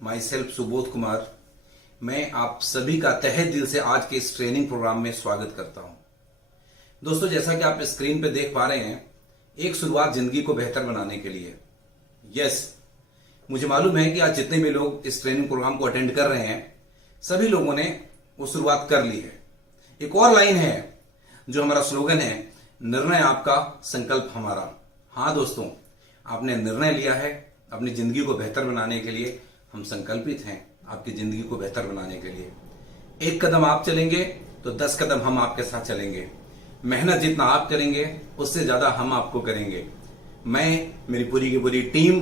My self Subodh Kumar. मैं आप सभी का तहे दिल से आज के इस ट्रेनिंग प्रोग्राम में स्वागत करता हूं। दोस्तों, जैसा कि आप स्क्रीन पे देख पा रहे हैं, एक शुरुआत जिंदगी को बेहतर बनाने के लिए। यस, मुझे मालूम है कि आज जितने भी लोग इस ट्रेनिंग प्रोग्राम को अटेंड कर रहे हैं, सभी लोगों ने वो शुरुआत कर ली है। एक और लाइन है जो हमारा स्लोगन है, निर्णय आपका संकल्प हमारा। हाँ दोस्तों, आपने निर्णय लिया है अपनी जिंदगी को बेहतर बनाने के लिए। हम संकल्पित हैं आपकी जिंदगी को बेहतर बनाने के लिए। एक कदम आप चलेंगे तो 10 कदम हम आपके साथ चलेंगे। मेहनत जितना आप करेंगे उससे ज्यादा हम आपको करेंगे। मैं, मेरी पूरी की पूरी टीम,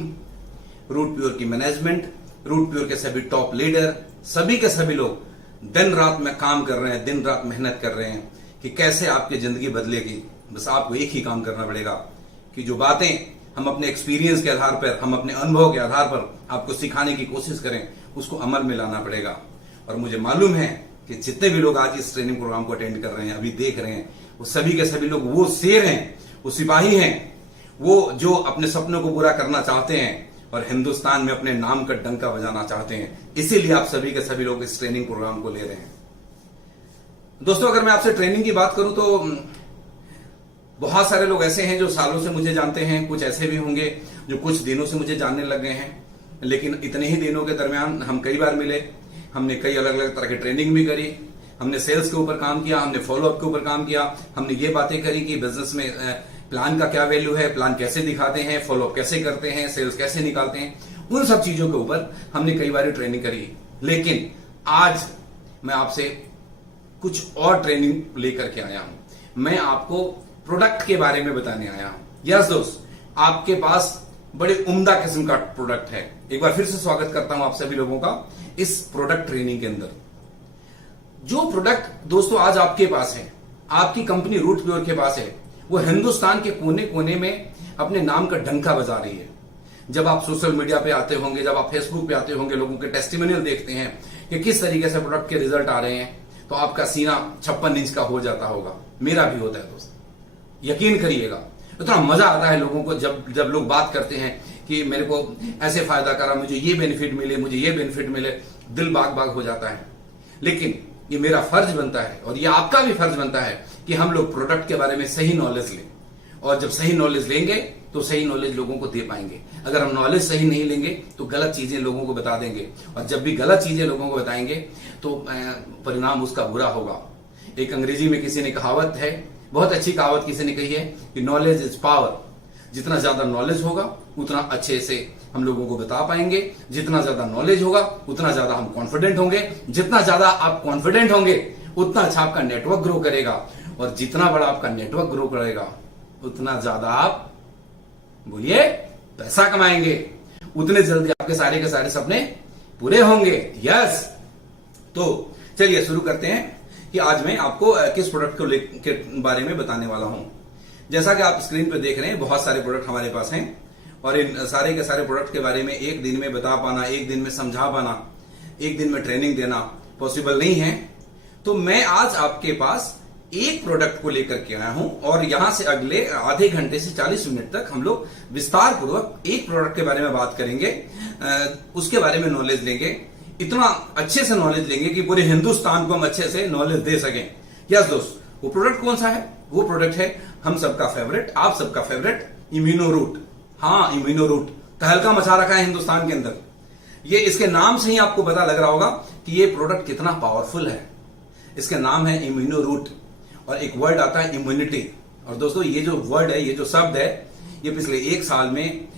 रूट प्योर की मैनेजमेंट, रूट प्योर के सभी टॉप लीडर, सभी के सभी लोग दिन रात में काम कर रहे हैं, दिन रात मेहनत कर रहे हैं कि कैसे आपकी जिंदगी बदलेगी। बस आपको एक ही काम करना पड़ेगा कि जो बातें हम अपने एक्सपीरियंस के आधार पर, हम अपने अनुभव के आधार पर आपको सिखाने की कोशिश करें, उसको अमल में लाना पड़ेगा। और मुझे मालूम है कि जितने भी लोग आज इस ट्रेनिंग प्रोग्राम को अटेंड कर रहे हैं, अभी देख रहे हैं, वो सभी के सभी लोग वो शेर हैं, वो सिपाही हैं, वो जो अपने सपनों को पूरा करना चाहते हैं और हिंदुस्तान में अपने नाम का डंका बजाना चाहते हैं। इसीलिए आप सभी के सभी लोग इस ट्रेनिंग प्रोग्राम को ले रहे हैं। दोस्तों, अगर मैं आपसे ट्रेनिंग की बात करूं तो बहुत सारे लोग ऐसे हैं जो सालों से मुझे जानते हैं, कुछ ऐसे भी होंगे जो कुछ दिनों से मुझे जानने लग गए हैं। लेकिन इतने ही दिनों के दरमियान हम कई बार मिले, हमने कई अलग अलग तरह की ट्रेनिंग भी करी, हमने सेल्स के ऊपर काम किया, हमने फॉलोअप के ऊपर काम किया, हमने ये बातें करी कि बिजनेस में प्लान का क्या वैल्यू है, प्लान कैसे दिखाते हैं, फॉलोअप कैसे करते हैं, सेल्स कैसे निकालते हैं। उन सब चीजों के ऊपर हमने कई बार ट्रेनिंग करी। लेकिन आज मैं आपसे कुछ और ट्रेनिंग लेकर के आया हूं। मैं आपको प्रोडक्ट के बारे में बताने आया हूं। यस दोस्त, आपके पास बड़े उम्दा किस्म का प्रोडक्ट है। एक बार फिर से स्वागत करता हूं आप सभी लोगों का इस प्रोडक्ट ट्रेनिंग के अंदर। जो प्रोडक्ट दोस्तों आज आपके पास है, आपकी कंपनी रूट प्योर के पास है, वो हिंदुस्तान के कोने कोने में अपने नाम का डंका बजा रही है। जब आप सोशल मीडिया पे आते होंगे, जब आप फेसबुक पे आते होंगे, लोगों के टेस्टिमोनियल देखते हैं कि किस तरीके से प्रोडक्ट के रिजल्ट आ रहे हैं, तो आपका सीना 56 इंच का हो जाता होगा। मेरा भी होता है दोस्त, यकीन करिएगा। इतना मजा आता है लोगों को जब लोग बात करते हैं कि मेरे को ऐसे फायदा करा, मुझे ये बेनिफिट मिले, मुझे ये बेनिफिट मिले, दिल बाग बाग हो जाता है। लेकिन ये मेरा फर्ज बनता है और ये आपका भी फर्ज बनता है कि हम लोग प्रोडक्ट के बारे में सही नॉलेज लें। और जब सही नॉलेज लेंगे तो सही नॉलेज लोगों को दे पाएंगे। अगर हम नॉलेज सही नहीं लेंगे तो गलत चीजें लोगों को बता देंगे, और जब भी गलत चीजें लोगों को बताएंगे तो परिणाम उसका बुरा होगा। एक अंग्रेजी में किसी ने कहावत है, बहुत अच्छी कहावत किसी ने कही है कि नॉलेज इज पावर। जितना ज्यादा नॉलेज होगा उतना अच्छे से हम लोगों को बता पाएंगे। जितना ज्यादा नॉलेज होगा उतना ज्यादा हम कॉन्फिडेंट होंगे। जितना ज्यादा आप कॉन्फिडेंट होंगे उतना अच्छा आपका नेटवर्क ग्रो करेगा, और जितना बड़ा आपका नेटवर्क ग्रो करेगा उतना ज्यादा आप, बोलिए, पैसा कमाएंगे। उतने जल्दी आपके सारे के सारे सपने पूरे होंगे। यस, तो चलिए शुरू करते हैं कि आज मैं आपको किस प्रोडक्ट के बारे में बताने वाला हूं। जैसा कि आप स्क्रीन पर देख रहे हैं, बहुत सारे प्रोडक्ट हमारे पास हैं, और इन सारे के सारे प्रोडक्ट के बारे में एक दिन में बता पाना, एक दिन में समझा पाना, एक दिन में ट्रेनिंग देना पॉसिबल नहीं है। तो मैं आज आपके पास एक प्रोडक्ट को लेकर के आया हूं, और यहां से अगले आधे घंटे से 40 मिनट तक हम लोग विस्तार पूर्वक एक प्रोडक्ट के बारे में बात करेंगे, उसके बारे में नॉलेज लेंगे। इतना अच्छे से नॉलेज लेंगे कि पूरे हिंदुस्तान को हम अच्छे से नॉलेज दे सकें। यस दोस्त, वो प्रोडक्ट कौन सा है? वो प्रोडक्ट है हम सबका फेवरेट, आप सबका फेवरेट, इम्यूनो रूट। हाँ, इम्यूनो रूट तहलका मचा रखा है हिंदुस्तान के अंदर। ये इसके नाम से ही आपको पता लग रहा होगा कि ये प्रोडक्ट कितना पावरफुल है। इसका नाम है इम्यूनो रूट, और एक वर्ड आता है इम्यूनिटी। और दोस्तों, ये जो वर्ड है, ये जो शब्द है, ये पिछले एक साल में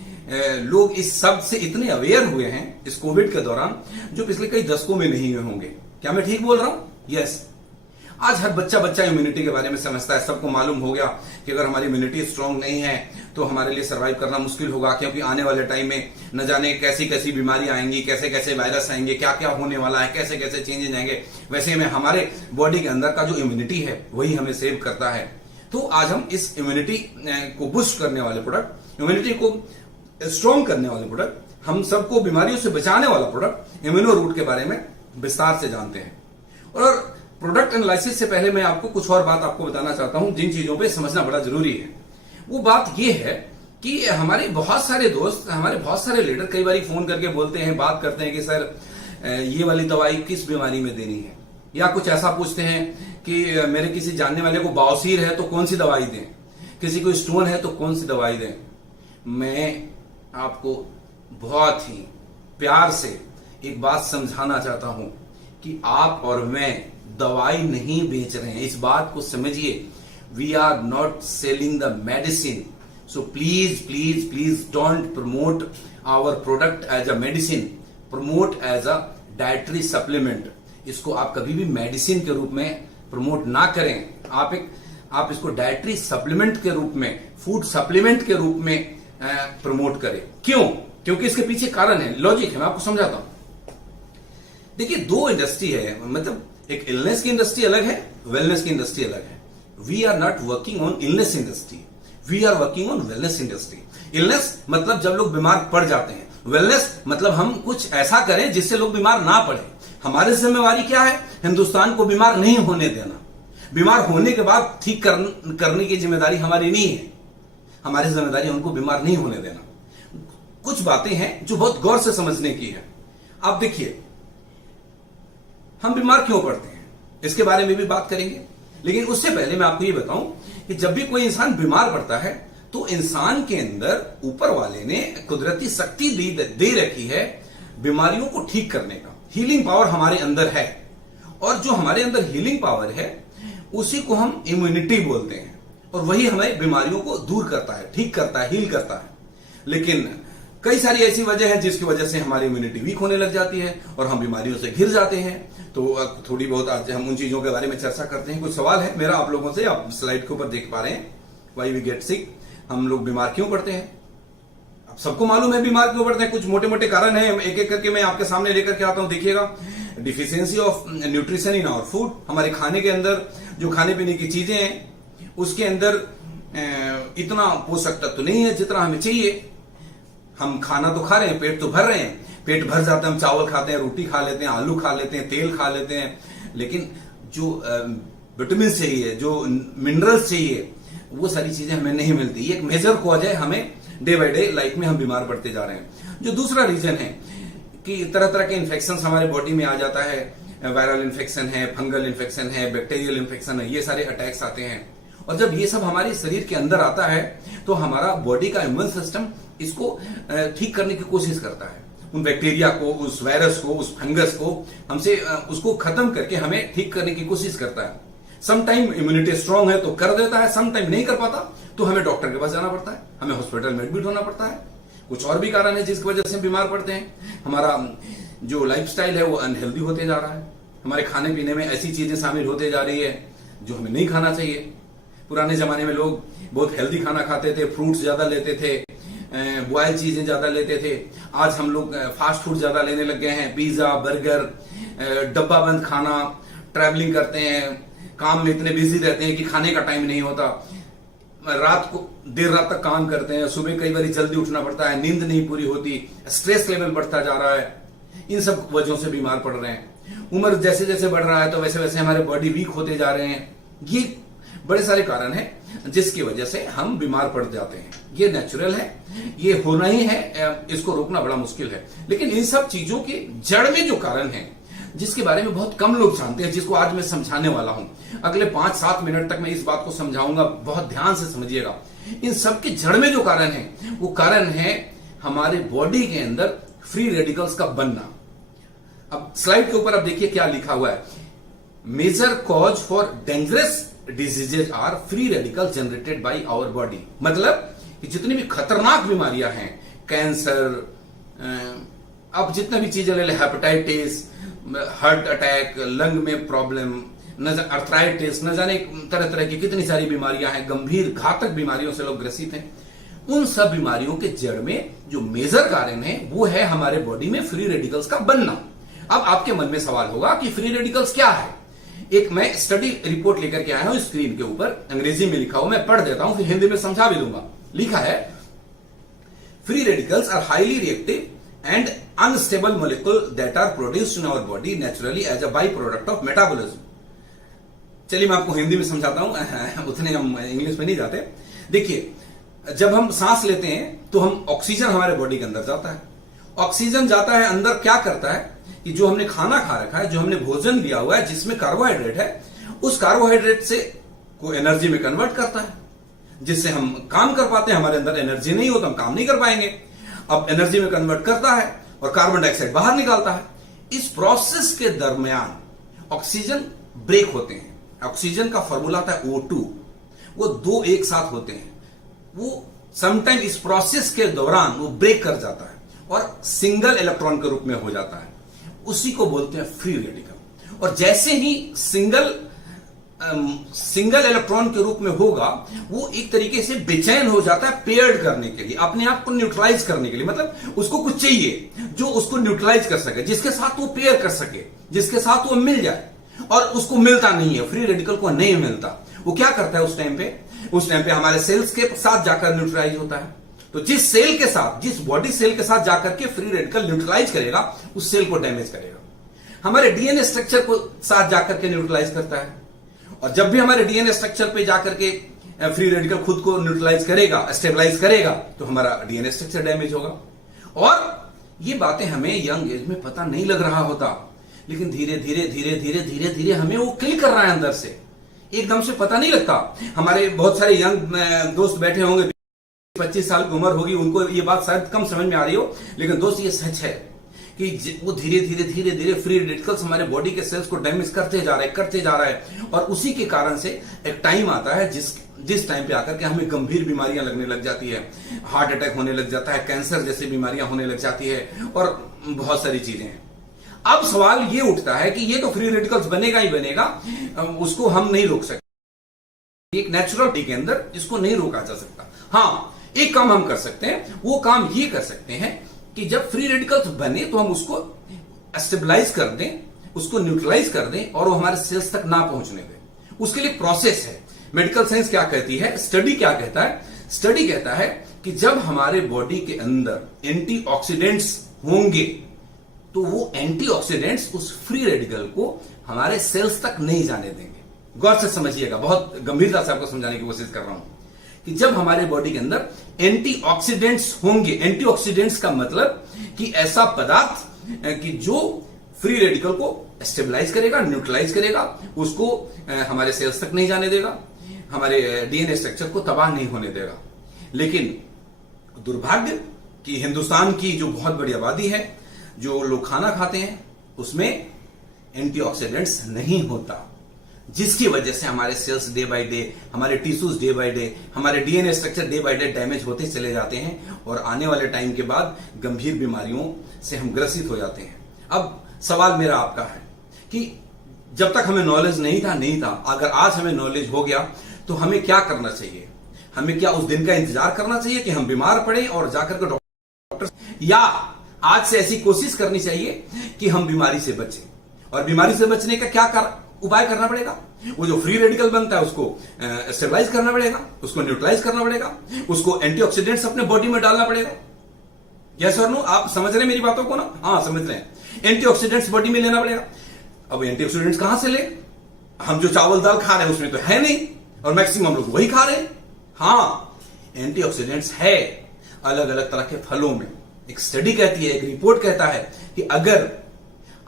लोग इस शब्द से इतने अवेयर हुए हैं इस कोविड के दौरान, जो पिछले कई दशकों में नहीं हुए होंगे। क्या मैं ठीक बोल रहा हूं? यस, आज हर बच्चा इम्यूनिटी के बारे में समझता है। सबको मालूम हो गया कि अगर हमारी इम्यूनिटी स्ट्रांग नहीं है तो हमारे लिए सर्वाइव करना मुश्किल होगा, क्योंकि आने वाले टाइम में न जाने कैसी कैसी बीमारी आएंगी, कैसे कैसे वायरस आएंगे, क्या क्या होने वाला है, कैसे कैसे चेंजेस आएंगे। वैसे में हमारे बॉडी के अंदर का जो इम्यूनिटी है वही हमें सेव करता है। तो आज हम इस इम्यूनिटी को बूस्ट करने वाले प्रोडक्ट, इम्यूनिटी को स्ट्रांग करने वाले प्रोडक्ट, हम सबको बीमारियों से बचाने वाला प्रोडक्ट इम्यूनो रूट के बारे में विस्तार से जानते हैं। और प्रोडक्ट एनालिसिस से पहले मैं आपको कुछ और बात आपको बताना चाहता हूं, जिन चीजों पे समझना बड़ा जरूरी है। वो बात ये है कि हमारे बहुत सारे दोस्त, हमारे बहुत सारे लीडर कई बार फोन करके बोलते हैं, बात करते हैं कि सर ये वाली दवाई किस बीमारी में देनी है, या कुछ ऐसा पूछते हैं कि मेरे किसी जानने वाले को बवासीर है तो कौन सी दवाई दें, किसी को स्टोन है तो कौन सी दवाई दें। मैं आपको बहुत ही प्यार से एक बात समझाना चाहता हूं कि आप और मैं दवाई नहीं बेच रहे हैं, इस बात को समझिए। We are not selling the medicine, so please please please don't promote our product as a medicine, promote as a dietary supplement. इसको आप कभी भी मेडिसिन के रूप में प्रमोट ना करें, आप इसको डाइटरी सप्लीमेंट के रूप में, फूड सप्लीमेंट के रूप में प्रमोट करें। क्यों? क्योंकि इसके पीछे कारण है, लॉजिक है, मैं आपको समझाता हूं। देखिए, दो इंडस्ट्री है, मतलब एक इलनेस की इंडस्ट्री अलग है, वेलनेस की इंडस्ट्री अलग है। We are not working on illness industry, we are working on wellness industry. Illness मतलब जब लोग बीमार पड़ जाते हैं, वेलनेस मतलब हम कुछ ऐसा करें जिससे लोग बीमार ना पड़े। हमारी जिम्मेवारी क्या है? हिंदुस्तान को बीमार नहीं होने देना। बीमार होने के बाद ठीक करने की जिम्मेदारी हमारी नहीं है, हमारी जिम्मेदारी उनको बीमार नहीं होने देना। कुछ बातें हैं जो बहुत गौर से समझने की है। आप देखिए, हम बीमार क्यों पड़ते हैं इसके बारे में भी बात करेंगे, लेकिन उससे पहले मैं आपको ये बताऊं कि जब भी कोई इंसान बीमार पड़ता है तो इंसान के अंदर ऊपर वाले ने कुदरती शक्ति दे रखी है बीमारियों को ठीक करने का। हीलिंग पावर हमारे अंदर है, और जो हमारे अंदर हीलिंग पावर है उसी को हम इम्यूनिटी बोलते हैं, और वही हमें बीमारियों को दूर करता है, ठीक करता है, हील करता है। लेकिन कई सारी ऐसी वजह है जिसकी वजह से हमारी इम्यूनिटी वीक होने लग जाती है और हम बीमारियों से घिर जाते हैं। तो थोड़ी बहुत आज हम उन चीजों के बारे में चर्चा करते हैं। कुछ सवाल है मेरा आप लोगों से, आप स्लाइड के ऊपर देख पा रहे हैं। वाई वी गेट सिक, हम लोग बीमार क्यों पड़ते हैं? आप सबको मालूम है बीमार क्यों पड़ते हैं। कुछ मोटे मोटे कारण है, एक एक करके मैं आपके सामने लेकर के आता हूं। देखिएगा, deficiency of nutrition in our food, हमारे खाने के अंदर जो खाने पीने की चीजें हैं उसके अंदर इतना पोषक तत्व नहीं है जितना हमें चाहिए। हम खाना तो खा रहे हैं, पेट तो भर रहे हैं, पेट भर जाता है, हम चावल खाते हैं, रोटी खा लेते हैं, आलू खा लेते हैं, तेल खा लेते हैं, लेकिन जो विटामिन चाहिए, जो मिनरल्स चाहिए, वो सारी चीजें हमें नहीं मिलती। ये एक मेजर कॉज है, हमें डे बाय डे लाइफ में हम बीमार पड़ते जा रहे हैं। जो दूसरा रीजन है कि तरह तरह के इन्फेक्शन हमारे बॉडी में आ जाता है, वायरल इन्फेक्शन है, फंगल इन्फेक्शन है, बैक्टीरियल इन्फेक्शन है, ये सारे अटैक्स आते हैं। और जब ये सब हमारे शरीर के अंदर आता है तो हमारा बॉडी का इम्यून सिस्टम इसको ठीक करने की कोशिश करता है, उन बैक्टीरिया को, उस वायरस को, उस फंगस को हमसे उसको खत्म करके हमें ठीक करने की कोशिश करता है। सम टाइम इम्यूनिटी स्ट्रांग है तो कर देता है, सम टाइम नहीं कर पाता तो हमें डॉक्टर के पास जाना पड़ता है, हमें हॉस्पिटल में एडमिट होना पड़ता है। कुछ और भी कारण है जिसकी वजह से हम बीमार पड़ते हैं। हमारा जो लाइफस्टाइल है वो अनहेल्दी होते जा रहा है, हमारे खाने पीने में ऐसी चीजें शामिल होते जा रही है जो हमें नहीं खाना चाहिए। पुराने जमाने में लोग बहुत हेल्दी खाना खाते थे, फ्रूट्स ज्यादा लेते थे, बॉयल चीजें ज्यादा लेते थे। आज हम लोग फास्ट फूड ज्यादा लेने लग गए हैं, पिज्जा, बर्गर, डब्बा बंद खाना, ट्रैवलिंग करते हैं, काम में इतने बिजी रहते हैं कि खाने का टाइम नहीं होता, रात को देर रात तक काम करते हैं, सुबह कई बार जल्दी उठना पड़ता है, नींद नहीं पूरी होती, स्ट्रेस लेवल बढ़ता जा रहा है। इन सब वजहों से बीमार पड़ रहे हैं। उम्र जैसे जैसे बढ़ रहा है तो वैसे वैसे हमारे बॉडी वीक होते जा रहे हैं। ये बड़े सारे कारण हैं जिसकी वजह से हम बीमार पड़ जाते हैं। ये नेचुरल है, ये होना ही है, इसको रोकना बड़ा मुश्किल है। लेकिन इन सब चीजों के जड़ में जो कारण है जिसके बारे में बहुत कम लोग जानते हैं, जिसको आज मैं समझाने वाला हूं, अगले 5-7 मिनट तक मैं इस बात को समझाऊंगा, बहुत ध्यान से समझिएगा। इन सब के जड़ में जो कारण है वो कारण है हमारे बॉडी के अंदर फ्री रेडिकल्स का बनना। अब स्लाइड के ऊपर अब देखिए क्या लिखा हुआ है, major cause for dangerous diseases are free radical generated by our body. मतलब कि जितनी भी खतरनाक बीमारियां हैं, कैंसर, अब जितने भी चीजें ले ले, हेपेटाइटिस, हार्ट अटैक, लंग में प्रॉब्लम, अर्थराइटिस, न जाने तरह तरह की कितनी सारी बीमारियां हैं, गंभीर घातक बीमारियों से लोग ग्रसित हैं। उन सब बीमारियों के जड़ में जो मेजर कारण है वो है हमारे बॉडी में फ्री रेडिकल्स का बनना। अब आपके मन में सवाल होगा कि फ्री रेडिकल्स क्या है। एक मैं स्टडी रिपोर्ट लेकर के आया हूं, स्क्रीन के ऊपर अंग्रेजी में लिखा हुआ, मैं पढ़ देता हूं, फिर हिंदी में समझा भी दूंगा। लिखा है, free radicals are highly reactive and unstable molecule that are produced in our body naturally as a by product of metabolism. चलिए मैं आपको हिंदी में समझाता हूं, उतने हम इंग्लिश में नहीं जाते। देखिए, जब हम सांस लेते हैं तो हम ऑक्सीजन हमारे बॉडी के अंदर जाता है। ऑक्सीजन जाता है अंदर, क्या करता है कि जो हमने खाना खा रखा है, जो हमने भोजन लिया हुआ है जिसमें कार्बोहाइड्रेट है, उस कार्बोहाइड्रेट से को एनर्जी में कन्वर्ट करता है, जिससे हम काम कर पाते हैं। हमारे अंदर एनर्जी नहीं हो तो हम काम नहीं कर पाएंगे। अब एनर्जी में कन्वर्ट करता है और कार्बन डाइऑक्साइड बाहर निकालता है। इस प्रोसेस के दरमियान ऑक्सीजन ब्रेक होते हैं। ऑक्सीजन का फॉर्मूला था O2, वो दो एक साथ होते हैं। वो समटाइम इस प्रोसेस के दौरान वो ब्रेक कर जाता है और सिंगल इलेक्ट्रॉन के रूप में हो जाता है। उसी को बोलते हैं फ्री रेडिकल। और जैसे ही सिंगल इलेक्ट्रॉन के रूप में होगा, वो एक तरीके से बेचैन हो जाता है पेयर्ड करने के लिए, अपने आप को न्यूट्रलाइज करने के लिए। मतलब उसको कुछ चाहिए जो उसको न्यूट्रलाइज कर सके, जिसके साथ वो पेयर कर सके, जिसके साथ वो मिल जाए। और उसको मिलता नहीं है, फ्री रेडिकल को नहीं मिलता। वो क्या करता है उस टाइम पे हमारे सेल्स के साथ जाकर न्यूट्रलाइज होता है। तो जिस सेल के साथ, जिस बॉडी सेल के साथ जाकर के फ्री रेडिकल न्यूट्रलाइज करेगा, उस सेल को डैमेज करेगा। हमारे डीएनए स्ट्रक्चर को साथ जाकर के न्यूट्रलाइज करता है। और जब भी हमारे डीएनए स्ट्रक्चर पे जाकर के फ्री रेडिकल खुद को न्यूट्रलाइज करेगा, स्टेबलाइज करेगा, तो हमारा डीएनए स्ट्रक्चर डैमेज होगा। और ये बातें हमें यंग एज में पता नहीं लग रहा होता, लेकिन धीरे धीरे धीरे धीरे धीरे धीरे हमें वो क्लिक कर रहा है अंदर से। एकदम से पता नहीं लगता। हमारे बहुत सारे यंग दोस्त बैठे होंगे, 25 साल की उम्र होगी, उनको ये बात शायद कम समझ में आ रही हो, लेकिन दोस्त ये सच है कि वो धीरे धीरे धीरे धीरे फ्री रेडिकल्स हमारे बॉडी के सेल्स को डैमेज करते जा रहे हैं। और उसी के कारण से एक टाइम आता है जिस टाइम पे आकर के हमें गंभीर बीमारियां लगने लग जाती है, हार्ट अटैक होने लग जाता है, कैंसर जैसी बीमारियां होने लग जाती है और बहुत सारी चीजें हैं। अब सवाल ये उठता है कि ये तो फ्री रेडिकल्स बनेगा ही बनेगा, उसको हम नहीं रोक सकते। एक नेचुरल के अंदर इसको नहीं रोका जा सकता। हाँ, एक काम हम कर सकते हैं। वो काम ये कर सकते हैं कि जब फ्री रेडिकल्स बने तो हम उसको स्टेबलाइज कर दें, उसको न्यूट्रलाइज कर दें और वो हमारे सेल्स तक ना पहुंचने दें। उसके लिए प्रोसेस है। मेडिकल साइंस क्या कहती है, स्टडी क्या कहता है? स्टडी कहता है कि जब हमारे बॉडी के अंदर एंटीऑक्सीडेंट्स होंगे तो वो एंटीऑक्सीडेंट्स उस फ्री रेडिकल को हमारे सेल्स तक नहीं जाने देंगे। गौर से समझिएगा, बहुत गंभीरता से आपको समझाने की कोशिश कर रहा हूं कि जब हमारे बॉडी के अंदर एंटीऑक्सीडेंट्स होंगे, एंटीऑक्सीडेंट्स का मतलब कि ऐसा पदार्थ कि जो फ्री रेडिकल को स्टेबलाइज करेगा, न्यूट्रलाइज करेगा, उसको हमारे सेल्स तक नहीं जाने देगा, हमारे डीएनए स्ट्रक्चर को तबाह नहीं होने देगा। लेकिन दुर्भाग्य कि हिंदुस्तान की जो बहुत बड़ी आबादी है, जो लोग खाना खाते हैं, उसमें एंटीऑक्सीडेंट्स नहीं होता, जिसकी वजह से हमारे सेल्स डे बाय डे, हमारे टिश्यूज डे बाय डे, हमारे DNA structure day by day damage होते चले जाते हैं और आने वाले टाइम के बाद गंभीर बीमारियों से हम ग्रसित हो जाते हैं। अब सवाल मेरा आपका है कि जब तक हमें नॉलेज नहीं था, अगर आज हमें नॉलेज हो गया तो हमें क्या करना चाहिए? हमें क्या उस दिन का इंतजार करना चाहिए कि हम बीमार पड़े और जाकर के डॉक्टर, या आज से ऐसी कोशिश करनी चाहिए कि हम बीमारी से बचें? और बीमारी से बचने का क्या उपाय करना पड़ेगा? वो जो फ्री रेडिकल बनता है उसको स्टेबलाइज करना पड़ेगा, उसको न्यूट्रलाइज करना पड़ेगा, उसको एंटीऑक्सीडेंट्स अपने बॉडी में डालना पड़ेगा। यस और नो? आप समझ रहे हैं मेरी बातों को ना? हाँ, समझ रहे हैं। एंटीऑक्सीडेंट्स बॉडी में लेना पड़ेगा। अब एंटीऑक्सीडेंट्स कहां से ले? हम जो चावल दाल खा रहे हैं उसमें तो है नहीं, और मैक्सिमम लोग वही खा रहे हैं। हाँ, एंटीऑक्सीडेंट्स है अलग अलग तरह के फलों में। एक स्टडी कहती है, एक रिपोर्ट कहता है कि अगर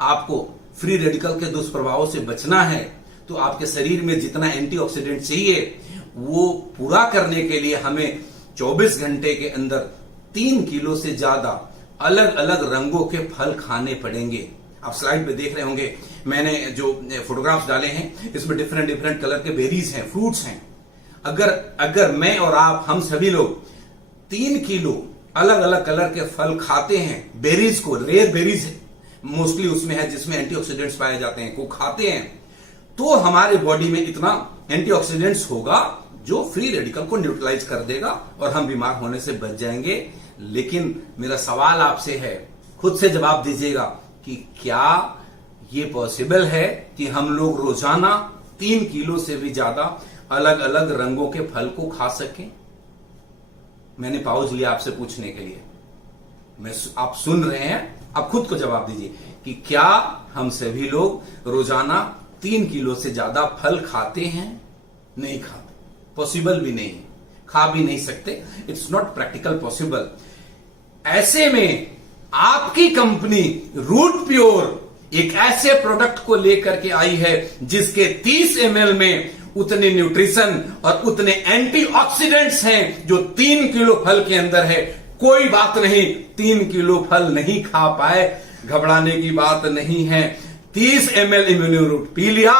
आपको फ्री रेडिकल के दुष्प्रभावों से बचना है तो आपके शरीर में जितना एंटीऑक्सीडेंट चाहिए वो पूरा करने के लिए हमें 24 घंटे के अंदर 3 किलो से ज्यादा अलग अलग रंगों के फल खाने पड़ेंगे। आप स्लाइड पे देख रहे होंगे, मैंने जो फोटोग्राफ्स डाले हैं इसमें डिफरेंट कलर के बेरीज हैं, फ्रूट्स हैं। अगर मैं और आप, हम सभी लोग 3 किलो अलग अलग कलर के फल खाते हैं, बेरीज को, रेयर बेरीज मोस्टली उसमें है जिसमें एंटीऑक्सीडेंट्स पाए जाते हैं, को खाते हैं, तो हमारे बॉडी में इतना एंटीऑक्सीडेंट्स होगा जो फ्री रेडिकल को न्यूट्रलाइज कर देगा और हम बीमार होने से बच जाएंगे। लेकिन मेरा सवाल आपसे है, खुद से जवाब दीजिएगा कि क्या ये पॉसिबल है कि हम लोग रोजाना 3 किलो से भी ज्यादा अलग अलग रंगों के फल को खा सकें? मैंने पॉज लिया आपसे पूछने के लिए। आप सुन रहे हैं, आप खुद को जवाब दीजिए कि क्या हम सभी लोग रोजाना 3 किलो से ज्यादा फल खाते हैं? नहीं खाते, पॉसिबल भी नहीं। खा भी नहीं सकते, इट्स नॉट प्रैक्टिकल पॉसिबल। ऐसे में आपकी कंपनी रूट प्योर एक ऐसे प्रोडक्ट को लेकर के आई है जिसके 30 ml में उतने न्यूट्रिशन और उतने एंटीऑक्सीडेंट्स हैं जो 3 किलो फल के अंदर है। कोई बात नहीं, 3 किलो फल नहीं खा पाए, घबराने की बात नहीं है। 30 ml इम्यूनो रूट पी लिया,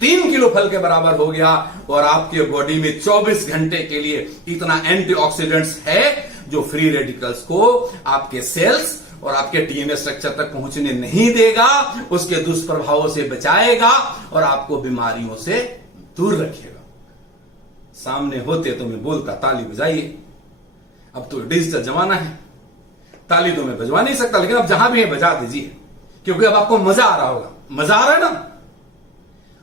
3 किलो फल के बराबर हो गया और आपके बॉडी में 24 घंटे के लिए इतना एंटीऑक्सीडेंट्स है जो फ्री रेडिकल्स को आपके सेल्स और आपके डीएनए स्ट्रक्चर तक पहुंचने नहीं देगा, उसके दुष्प्रभावों से बचाएगा और आपको बीमारियों से दूर रखेगा। सामने होते तो मैं बोलता ताली बजाइए, अब तो डिजिटल जमाना है, ताली तो मैं बजवा नहीं सकता, लेकिन अब जहां भी है बजा दीजिए, क्योंकि अब आपको मजा आ रहा होगा। मजा आ रहा है ना?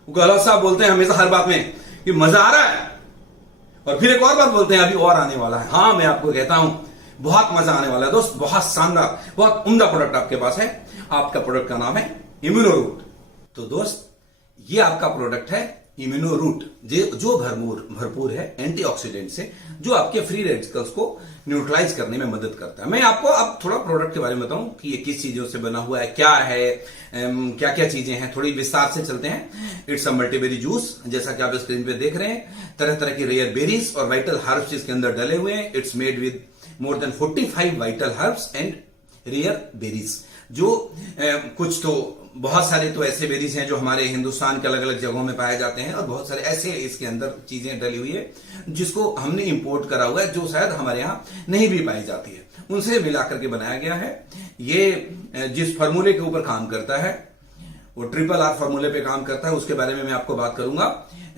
गहलोत साहब बोलते हैं हमेशा हर बात में कि मजा आ रहा है, और फिर एक और बात बोलते हैं अभी और आने वाला है। हां, मैं आपको कहता हूं बहुत मजा आने वाला है दोस्त, बहुत शानदार, बहुत उम्दा प्रोडक्ट आपके पास है। आपका प्रोडक्ट का नाम है इम्यूनो रूट। तो दोस्त, ये आपका प्रोडक्ट है इम्यूनो रूट, जो भरपूर है एंटीऑक्सीडेंट से, जो आपके फ्री रेडिकल्स को न्यूट्रलाइज करने में मदद करता है। मैं आपको अब थोड़ा प्रोडक्ट के बारे में बताऊं कि ये किस चीजों से बना हुआ है, क्या है, क्या क्या चीजें हैं, थोड़ी विस्तार से चलते हैं। इट्स अ मल्टीबेरी जूस, जैसा कि आप स्क्रीन पे देख रहे हैं। तरह तरह की रेयर बेरीज और वाइटल हर्ब्स इसके अंदर डले हुए हैं। It's made with more than 45 vital herbs and rare berries, जो कुछ तो बहुत सारे तो ऐसे बेरीज हैं जो हमारे हिंदुस्तान के अलग अलग जगहों में पाए जाते हैं, और बहुत सारे ऐसे इसके अंदर चीजें डली हुई है जिसको हमने इंपोर्ट करा हुआ है, जो शायद हमारे यहाँ नहीं भी पाई जाती है, उनसे मिलाकर के बनाया गया है। ये जिस फार्मूले के ऊपर काम करता है वो RRR फार्मूले पे काम करता है, उसके बारे में मैं आपको बात करूंगा।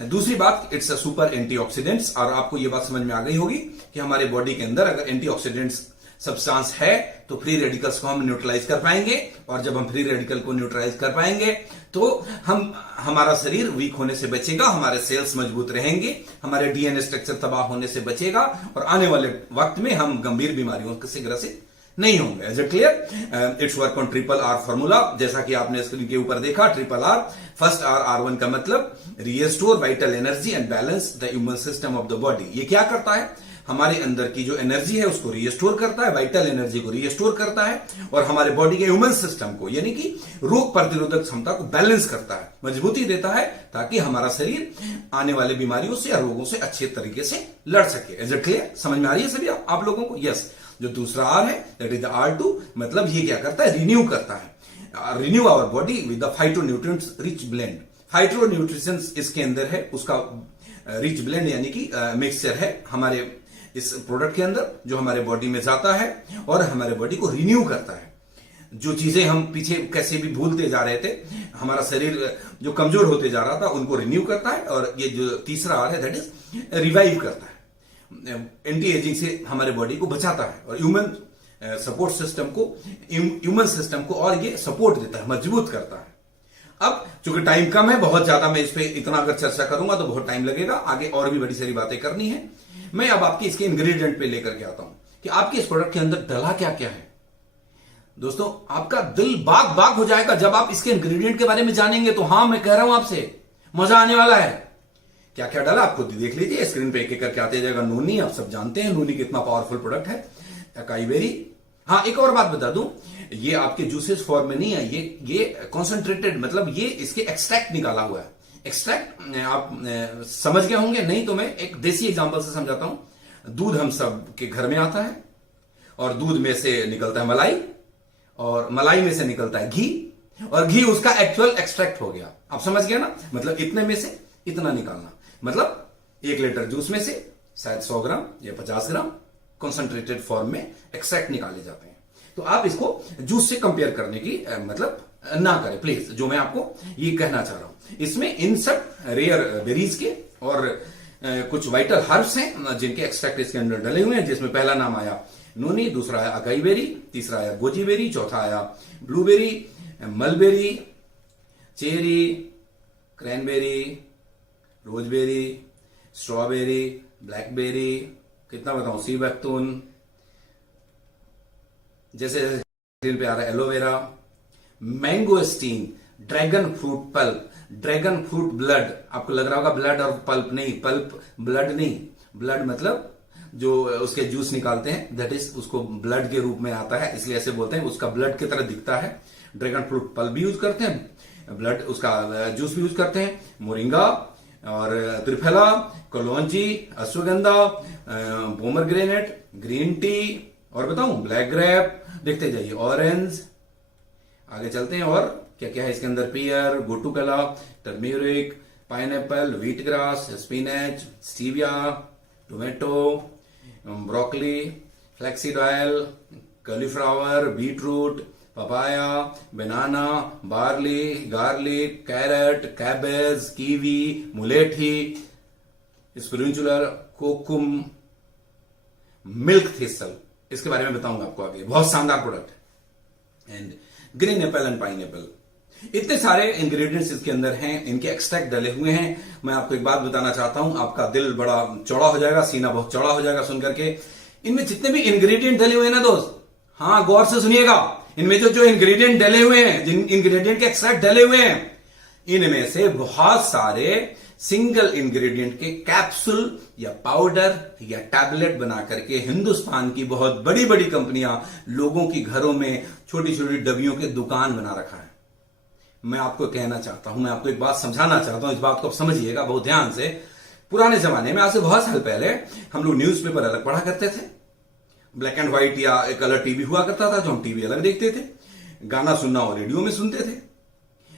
दूसरी बात, इट्स अ सुपर एंटीऑक्सीडेंट्स, और आपको ये बात समझ में आ गई होगी कि हमारे बॉडी के अंदर अगर एंटीऑक्सीडेंट्स सब्सटेंस है तो फ्री रेडिकल्स को हम न्यूट्रलाइज कर पाएंगे, और जब हम फ्री रेडिकल को न्यूट्रलाइज कर पाएंगे तो हमारा शरीर वीक होने से बचेगा, हमारे सेल्स मजबूत रहेंगे, हमारे डीएनए स्ट्रक्चर तबाह होने से बचेगा, और आने वाले वक्त में हम गंभीर बीमारियों से ग्रसित नहीं होंगे। Is it clear? It's work on RRR formula, जैसा कि आपने स्क्रीन के ऊपर देखा। RRR, फर्स्ट R1 का मतलब restore vital energy and balance the immune system of the body. ये क्या करता है? हमारे अंदर की जो एनर्जी है उसको रिस्टोर करता है, वाइटल एनर्जी को रिस्टोर करता है, और हमारे बॉडी के ह्यूमन सिस्टम को, यानी कि रोग प्रतिरोधक क्षमता को बैलेंस करता है, मजबूती देता है, ताकि हमारा शरीर आने वाले बीमारियों से या रोगों से अच्छे तरीके से लड़ सके। Is it clear? समझ में आ रही है सभी आप लोगों को? यस। जो दूसरा R है दैट इज द R2, मतलब ये क्या करता है? रिन्यू करता है, renew our body with the phytonutrients rich blend. Phytonutrients इसके अंदर है, उसका रिच ब्लेंड यानी कि मिक्सचर है हमारे इस प्रोडक्ट के अंदर, जो हमारे बॉडी में जाता है और हमारे बॉडी को रिन्यू करता है। जो चीजें हम पीछे कैसे भी भूलते जा रहे थे, हमारा शरीर जो कमजोर होते जा रहा था, उनको रिन्यू करता है। और ये जो तीसरा R है दैट इज रिवाइव करता है, एंटी एजिंग से हमारे बॉडी को बचाता है, और ह्यूमन सपोर्ट सिस्टम को, ह्यूमन सिस्टम को और ये सपोर्ट देता है, मजबूत करता है। अब चूंकि टाइम कम है, बहुत ज्यादा मैं इस पे इतना अगर चर्चा करूंगा तो बहुत टाइम लगेगा, आगे और भी बड़ी सारी बातें करनी है। मैं अब आपके इसके इंग्रेडिएंट पे लेकर के आता हूं कि आपके इस प्रोडक्ट के अंदर डला क्या क्या है। दोस्तों, आपका दिल बाग बाग हो जाएगा जब आप इसके इंग्रेडिएंट के बारे में जानेंगे। तो हां, मैं कह रहा हूं आपसे, मजा आने वाला है। क्या क्या डाला आप खुद देख लीजिए, स्क्रीन पे एक एक करके आते जाएगा। नूनी, आप सब जानते हैं नूनी कितना पावरफुल प्रोडक्ट है। अकाई बेरी, हाँ एक और बात बता दूं, ये आपके जूसेस फॉर्म में नहीं है, ये कॉन्सेंट्रेटेड, मतलब ये इसके एक्सट्रैक्ट निकाला हुआ है। एक्सट्रैक्ट आप समझ गए होंगे, नहीं तो मैं एक देसी एग्जांपल से समझाता हूं। दूध हम सब के घर में आता है, और दूध में से निकलता है मलाई, और मलाई में से निकलता है घी, और घी उसका एक्चुअल एक्सट्रैक्ट हो गया। आप समझ गए ना? मतलब इतने में से इतना निकालना, मतलब 1 लीटर जूस में से शायद 100 ग्राम या 50 ग्राम कॉन्सेंट्रेटेड फॉर्म में एक्सट्रैक्ट निकाले जाते हैं। तो आप इसको जूस से कंपेयर करने की मतलब ना करें प्लीज, जो मैं आपको ये कहना चाह रहा हूं। इसमें इन सब रेयर बेरीज के और कुछ वाइटल हर्ब्स हैं जिनके एक्सट्रैक्ट इसके अंदर डले हुए हैं, जिसमें पहला नाम आया नूनी, दूसरा आया अकाई बेरी, तीसरा आया गोजी बेरी, चौथा आया blueberry, mulberry, cherry, cranberry, raspberry, strawberry, blackberry, कितना बताऊं, सी बैक्टून, जैसे स्क्रीन पे आ रहा है aloe vera, mangosteen, dragon fruit pulp, dragon fruit blood. आपको लग रहा होगा ब्लड और पल्प नहीं, पल्प ब्लड नहीं, ब्लड मतलब जो उसके जूस निकालते हैं, दैट इज उसको ब्लड के रूप में आता है, इसलिए ऐसे बोलते हैं, उसका ब्लड की तरह दिखता है। ड्रैगन फ्रूट पल्प भी यूज करते हैं, ब्लड उसका जूस भी यूज करते हैं। मोरिंगा और त्रिफला, कलौंजी, अश्वगंधा, पोमरग्रेनेट, ग्रीन टी, और बताऊं ब्लैक ग्रेप, देखते जाइए, ऑरेंज। आगे चलते हैं और क्या क्या है इसके अंदर, pear, gotu kola, turmeric, pineapple, wheat grass, spinach, stevia, tomato, broccoli, flaxseed oil, cauliflower, beetroot, papaya, banana, barley, garlic, carrot, cabbage, kiwi, मुलेठी, स्पिरुचुलर, कोकुम, मिल्क थिसल, इसके बारे में बताऊंगा आपको आगे, बहुत शानदार प्रोडक्ट है। And green Apple and pine Apple, इतने सारे इंग्रेडिएंट्स इसके अंदर हैं, इनके एक्सट्रैक्ट डले हुए हैं। मैं आपको एक बात बताना चाहता हूं, आपका दिल बड़ा चौड़ा हो जाएगा, सीना बहुत चौड़ा हो जाएगा सुन करके। इनमें जितने भी इंग्रेडिएंट डले हुए हैं ना दोस्त, हाँ गौर से सुनिएगा, इनमें जो इंग्रेडिएंट डले हुए हैं, जिन इंग्रेडिएंट के एक्सट्रैक्ट डले हुए हैं, इनमें से बहुत सारे सिंगल इंग्रेडिएंट के कैप्सूल या पाउडर या टैबलेट बना करके हिंदुस्तान की बहुत बड़ी बड़ी कंपनियां लोगों की घरों में छोटी छोटी डब्बियों के दुकान बना रखा है। मैं आपको कहना चाहता हूं, मैं आपको एक बात समझाना चाहता हूं, इस बात को आप समझिएगा बहुत ध्यान से। पुराने जमाने में, आज से बहुत साल पहले, हम लोग न्यूज़पेपर अलग पढ़ा करते थे, ब्लैक एंड व्हाइट या कलर टीवी हुआ करता था जो हम टीवी अलग देखते थे, गाना सुनना हो रेडियो में सुनते थे,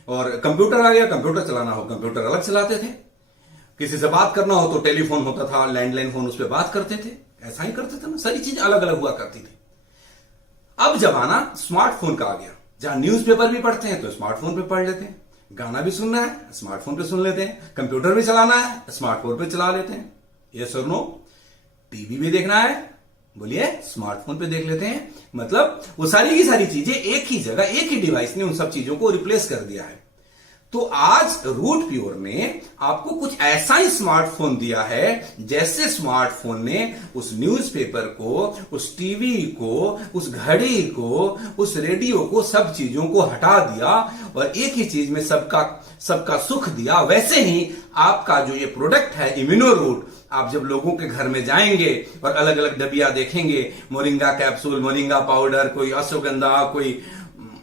और कंप्यूटर आ गया, कंप्यूटर चलाना हो कंप्यूटर अलग चलाते थे, किसी से बात करना हो तो टेलीफोन होता था, लैंडलाइन फोन, उस पर बात करते थे, ऐसा ही करते थे ना, सारी चीज अलग अलग हुआ करती थी। अब जमाना स्मार्टफोन का आ गया, जहां न्यूज़पेपर भी पढ़ते हैं तो स्मार्टफोन पे पढ़ लेते हैं, गाना भी सुनना है स्मार्टफोन पे सुन लेते हैं, कंप्यूटर भी चलाना है स्मार्टफोन पे चला लेते हैं, यस और नो, टीवी भी देखना है, बोलिए स्मार्टफोन पे देख लेते हैं। मतलब वो सारी की सारी चीजें एक ही जगह, एक ही डिवाइस ने उन सब चीजों को रिप्लेस कर दिया है। तो आज रूट प्योर ने आपको कुछ ऐसा ही स्मार्टफोन दिया है जैसे स्मार्टफोन ने उस न्यूज़पेपर को, उस टीवी को, उस घड़ी को, उस रेडियो को, सब चीजों को हटा दिया और एक ही चीज में सबका सुख दिया। वैसे ही आपका जो ये प्रोडक्ट है इम्यूनो रूट, आप जब लोगों के घर में जाएंगे और अलग अलग डबिया देखेंगे, मोरिंगा कैप्सूल, मोरिंगा पाउडर, कोई अश्वगंधा, कोई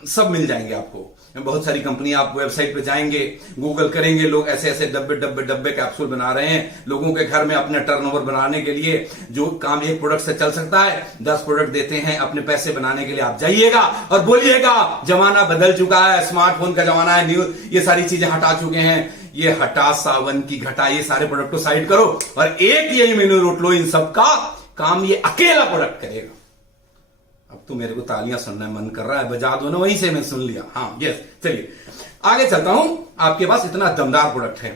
सब मिल जाएंगे आपको। बहुत सारी कंपनी, आप वेबसाइट पे जाएंगे, गूगल करेंगे, लोग ऐसे ऐसे डब्बे डब्बे डब्बे कैप्सूल बना रहे हैं लोगों के घर में अपने टर्नओवर बनाने के लिए। जो काम एक प्रोडक्ट से चल सकता है 10 प्रोडक्ट देते हैं अपने पैसे बनाने के लिए। आप जाइएगा और बोलिएगा जमाना बदल चुका है, स्मार्टफोन का जमाना है, न्यूज ये सारी चीजें हटा चुके हैं, ये हटा सावन की घटा, ये सारे प्रोडक्ट को साइड करो और एक ये इम्यूनो रूट लो, इन सबका काम ये अकेला प्रोडक्ट करेगा। अब तो मेरे को तालियां सुनना मन कर रहा है, बजा दो ना, वहीं से मैं सुन लिया। हाँ यस, चलिए आगे चलता हूं। आपके पास इतना दमदार प्रोडक्ट है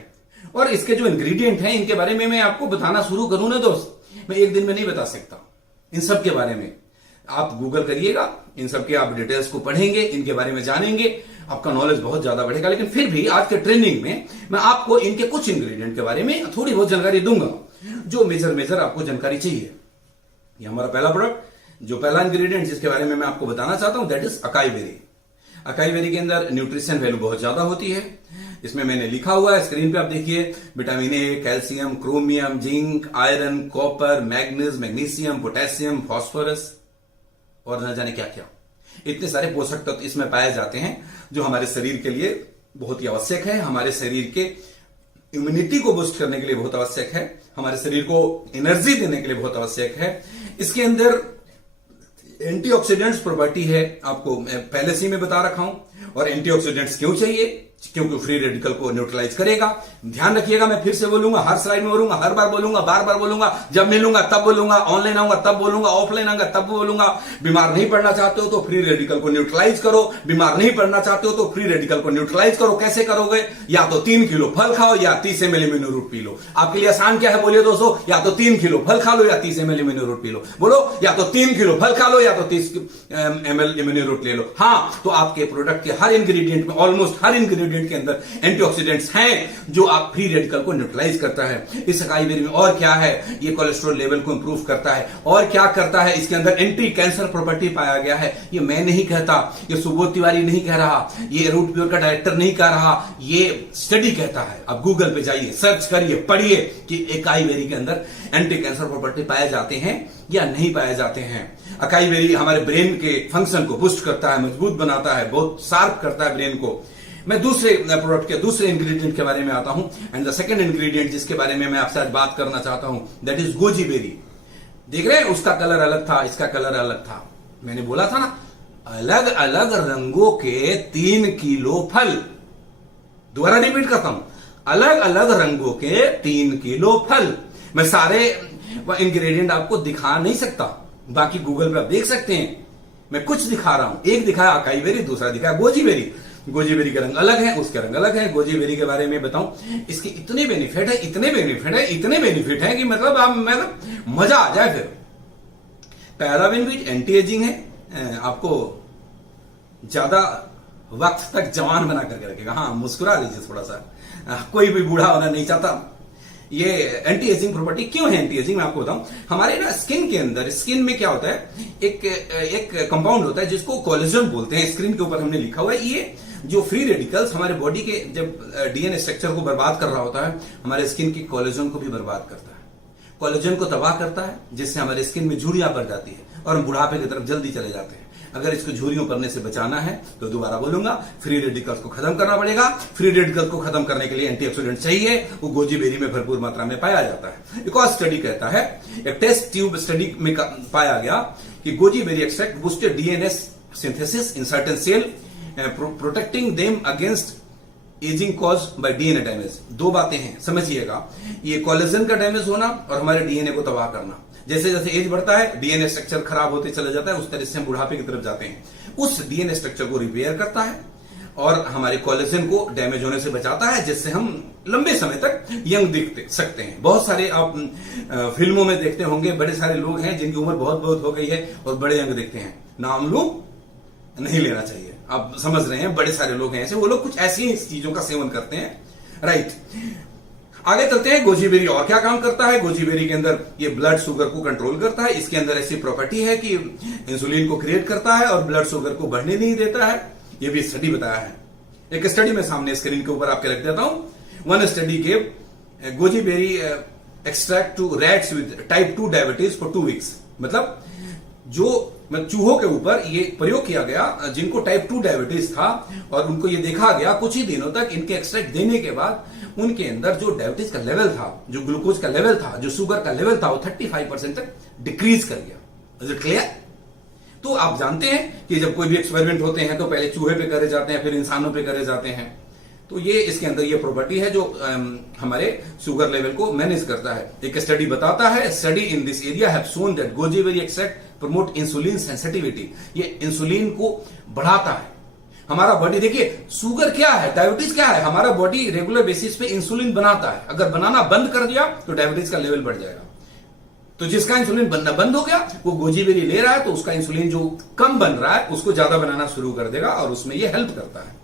और इसके जो इंग्रेडिएंट हैं इनके बारे में मैं आपको बताना शुरू करूं ना दोस्त, मैं एक दिन में नहीं बता सकता। इन सब के बारे में आप गूगल करिएगा, इन सब के आप डिटेल्स को पढ़ेंगे, इनके बारे में जानेंगे, आपका नॉलेज बहुत ज्यादा बढ़ेगा। लेकिन फिर भी आज के ट्रेनिंग में मैं आपको इनके कुछ इंग्रेडिएंट के बारे में थोड़ी बहुत जानकारी दूंगा, जो मेजर आपको जानकारी चाहिए। ये हमारा पहला प्रोडक्ट, जो पहला इंग्रेडिएंट जिसके बारे में मैं आपको बताना चाहता हूं, that is acai berry. Acai berry के अंदर न्यूट्रिशन वैल्यू बहुत ज्यादा होती है। इसमें मैंने लिखा हुआ है, स्क्रीन पे आप देखिए, vitamin A, calcium, chromium, zinc, iron, copper, manganese, magnesium, potassium, phosphorus और न जाने क्या क्या, इतने सारे पोषक तत्व इसमें पाए जाते हैं जो हमारे शरीर के लिए बहुत ही आवश्यक है, हमारे शरीर के इम्यूनिटी को बूस्ट करने के लिए बहुत आवश्यक है, हमारे शरीर को एनर्जी देने के लिए बहुत आवश्यक है। इसके अंदर एंटीऑक्सीडेंट्स प्रॉपर्टी है, आपको पहले से ही मैं बता रखा हूं। और एंटीऑक्सीडेंट्स क्यों चाहिए? क्योंकि फ्री रेडिकल को न्यूट्रलाइज करेगा। ध्यान रखिएगा, मैं फिर से बोलूंगा, हर स्लाइड में बोलूंगा, हर बार बोलूंगा, बार बार बोलूंगा, जब मिलूंगा तब बोलूंगा, ऑनलाइन आऊंगा तब बोलूंगा, ऑफलाइन आऊंगा तब बोलूंगा। बीमार नहीं पड़ना चाहते हो तो फ्री रेडिकल को न्यूट्रलाइज करो, बीमार नहीं पड़ना चाहते हो तो फ्री रेडिकल को न्यूट्रलाइज करो। कैसे करोगे? या तो 3 किलो फल खाओ या 30 ml immuno root P low. आपके लिए आसान क्या है बोलिए दोस्तों? या तो 3 किलो फल खा लो या 30 ml immuno root P low. बोलो, या तो 3 किलो फल खा लो या तो 30 ml इम्यूनो रूट ले लो। हाँ, तो आपके प्रोडक्ट के हर इंग्रेडिएंट में, ऑलमोस्ट हर इंग्रेडिएंट इंग्रेडिएंट के अंदर एंटीऑक्सीडेंट्स हैं जो आप फ्री रेडिकल को न्यूट्रलाइज करता है। इस अकाई बेरी में और क्या है, ये कोलेस्ट्रॉल लेवल को इंप्रूव करता है। और क्या करता है, इसके अंदर एंटी कैंसर प्रॉपर्टी पाया गया है। ये मैं नहीं कहता, ये सुबोध तिवारी नहीं कह रहा, ये रूट प्योर का डायरेक्टर नहीं कह रहा, ये स्टडी कहता है। अब गूगल पे जाइए, सर्च करिए, पढ़िए कि अकाई बेरी के अंदर एंटी कैंसर प्रॉपर्टी पाए जाते हैं या नहीं पाए जाते हैं। अकाई बेरी हमारे ब्रेन के फंक्शन को बूस्ट करता है, मजबूत बनाता है, बहुत शार्प करता है ब्रेन को। मैं दूसरे प्रोडक्ट के दूसरे इंग्रेडिएंट के बारे में आता हूं, एंड द सेकंड इंग्रेडिएंट जिसके बारे में मैं आपसे आज बात करना चाहता हूं, दैट इज गोजी बेरी। देख रहे हैं, उसका कलर अलग था, इसका कलर अलग था। मैंने बोला था ना, अलग अलग रंगों के 3 किलो फल। दोबारा रिपीट करता हूं, अलग अलग रंगों के 3 किलो फल। मैं सारे इंग्रेडिएंट आपको दिखा नहीं सकता, बाकी गूगल पे आप देख सकते हैं। मैं कुछ दिखा रहा हूं, एक दिखाया अकाई बेरी, दूसरा दिखाया गोजी बेरी। गोजी बेरी का रंग अलग है, उसके रंग अलग है। गोजी बेरी के बारे में बताऊं, इसके इतने बेनिफिट है, इतने बेनिफिट है, इतने बेनिफिट है कि मतलब आप मजा आ जाए। फिर पैराबिन भी एंटी एजिंग है, आपको ज्यादा वक्त तक जवान बना करके रखेगा। हाँ, मुस्कुरा लीजिए थोड़ा सा, कोई भी बूढ़ा होना नहीं चाहता। ये एंटी एजिंग प्रॉपर्टी क्यों है? एंटी एजिंग मैं आपको बताऊं, हमारे ना स्किन के अंदर, स्किन में क्या होता है, एक कंपाउंड होता है जिसको कोलेजन बोलते हैं। स्क्रीन के ऊपर हमने लिखा हुआ है। ये जो फ्री रेडिकल्स हमारे बॉडी के जब डीएनए स्ट्रक्चर को बर्बाद कर रहा होता है, हमारे स्किन की कोलेजन को भी बर्बाद करता है। कोलेजन को तबाह करता है, जिससे हमारे स्किन में झुर्रियां पड़ जाती है और हम बुढ़ापे की तरफ जल्दी चले जाते हैं। अगर इसको झुर्रियों पड़ने से बचाना है तो दोबारा बोलूंगा, फ्री रेडिकल्स को खत्म करना पड़ेगा। फ्री रेडिकल्स को खत्म करने के लिए एंटीऑक्सीडेंट चाहिए, वो गोजी बेरी में भरपूर मात्रा में पाया जाता है। एक और स्टडी कहता है, एक टेस्ट ट्यूब स्टडी में पाया गया कि goji berry extract boosted DNA synthesis in certain cell, protecting them against aging cause by DNA damage. दो बातें हैं, समझिएगा। ये कोलेजन का डैमेज होना और हमारे डीएनए को तबाह करना। जैसे जैसे एज बढ़ता है, डीएनए स्ट्रक्चर खराब होते चला जाता है, उस तरह से हम बुढ़ापे की तरफ जाते हैं। उस डीएनए स्ट्रक्चर को रिपेयर करता है और हमारे कोलेजन को डैमेज होने से बचाता है, जिससे हम लंबे समय तक यंग दिख सकते हैं। बहुत सारे आप फिल्मों में देखते होंगे, बड़े सारे लोग हैं जिनकी उम्र बहुत बहुत हो गई है और बड़े यंग दिखते हैं। नाम लोग नहीं लेना चाहिए, आप समझ रहे हैं। बड़े सारे लोग हैं ऐसे, वो लोग कुछ ऐसी ही चीजों का सेवन करते हैं, राइट। आगे चलते हैं, गोजी बेरी और क्या काम करता है। गोजी बेरी के अंदर ये ब्लड शुगर को कंट्रोल करता है। इसके अंदर ऐसी प्रॉपर्टी है कि इंसुलिन को क्रिएट करता है और ब्लड शुगर को बढ़ने नहीं देता है। ये भी स्टडी बताया है। एक स्टडी में सामने स्क्रीन के ऊपर आपके रख देता हूं। One study gave goji berry extract to rats with type 2 diabetes for 2 weeks. मतलब जो चूहों के ऊपर ये प्रयोग किया गया जिनको टाइप 2 डायबिटीज था, और उनको ये देखा गया कुछ ही दिनों तक इनके एक्सट्रैक्ट देने के बाद उनके अंदर जो डायबिटीज का लेवल था, जो ग्लूकोज का लेवल था, जो शुगर का लेवल था, वो 35% तक डिक्रीज कर गया। Is it clear? तो आप जानते हैं कि जब कोई भी एक्सपेरिमेंट होते हैं तो पहले चूहे पे करे जाते हैं, फिर इंसानों पे करे जाते हैं। तो ये इसके अंदर ये प्रॉपर्टी है जो हमारे शुगर लेवल को मैनेज करता है। एक स्टडी बताता है, study in this area have shown that goji berry extract promote insulin sensitivity. ये इंसुलिन को बढ़ाता है। हमारा बॉडी, देखिए शुगर क्या है, डायबिटीज क्या है, हमारा बॉडी रेगुलर बेसिस पे इंसुलिन बनाता है। अगर बनाना बंद कर दिया तो डायबिटीज का लेवल बढ़ जाएगा। तो जिसका इंसुलिन बनना बंद हो गया, वो गोजी बेरी ले रहा है तो उसका इंसुलिन जो कम बन रहा है उसको ज्यादा बनाना शुरू कर देगा और उसमें ये हेल्प करता है।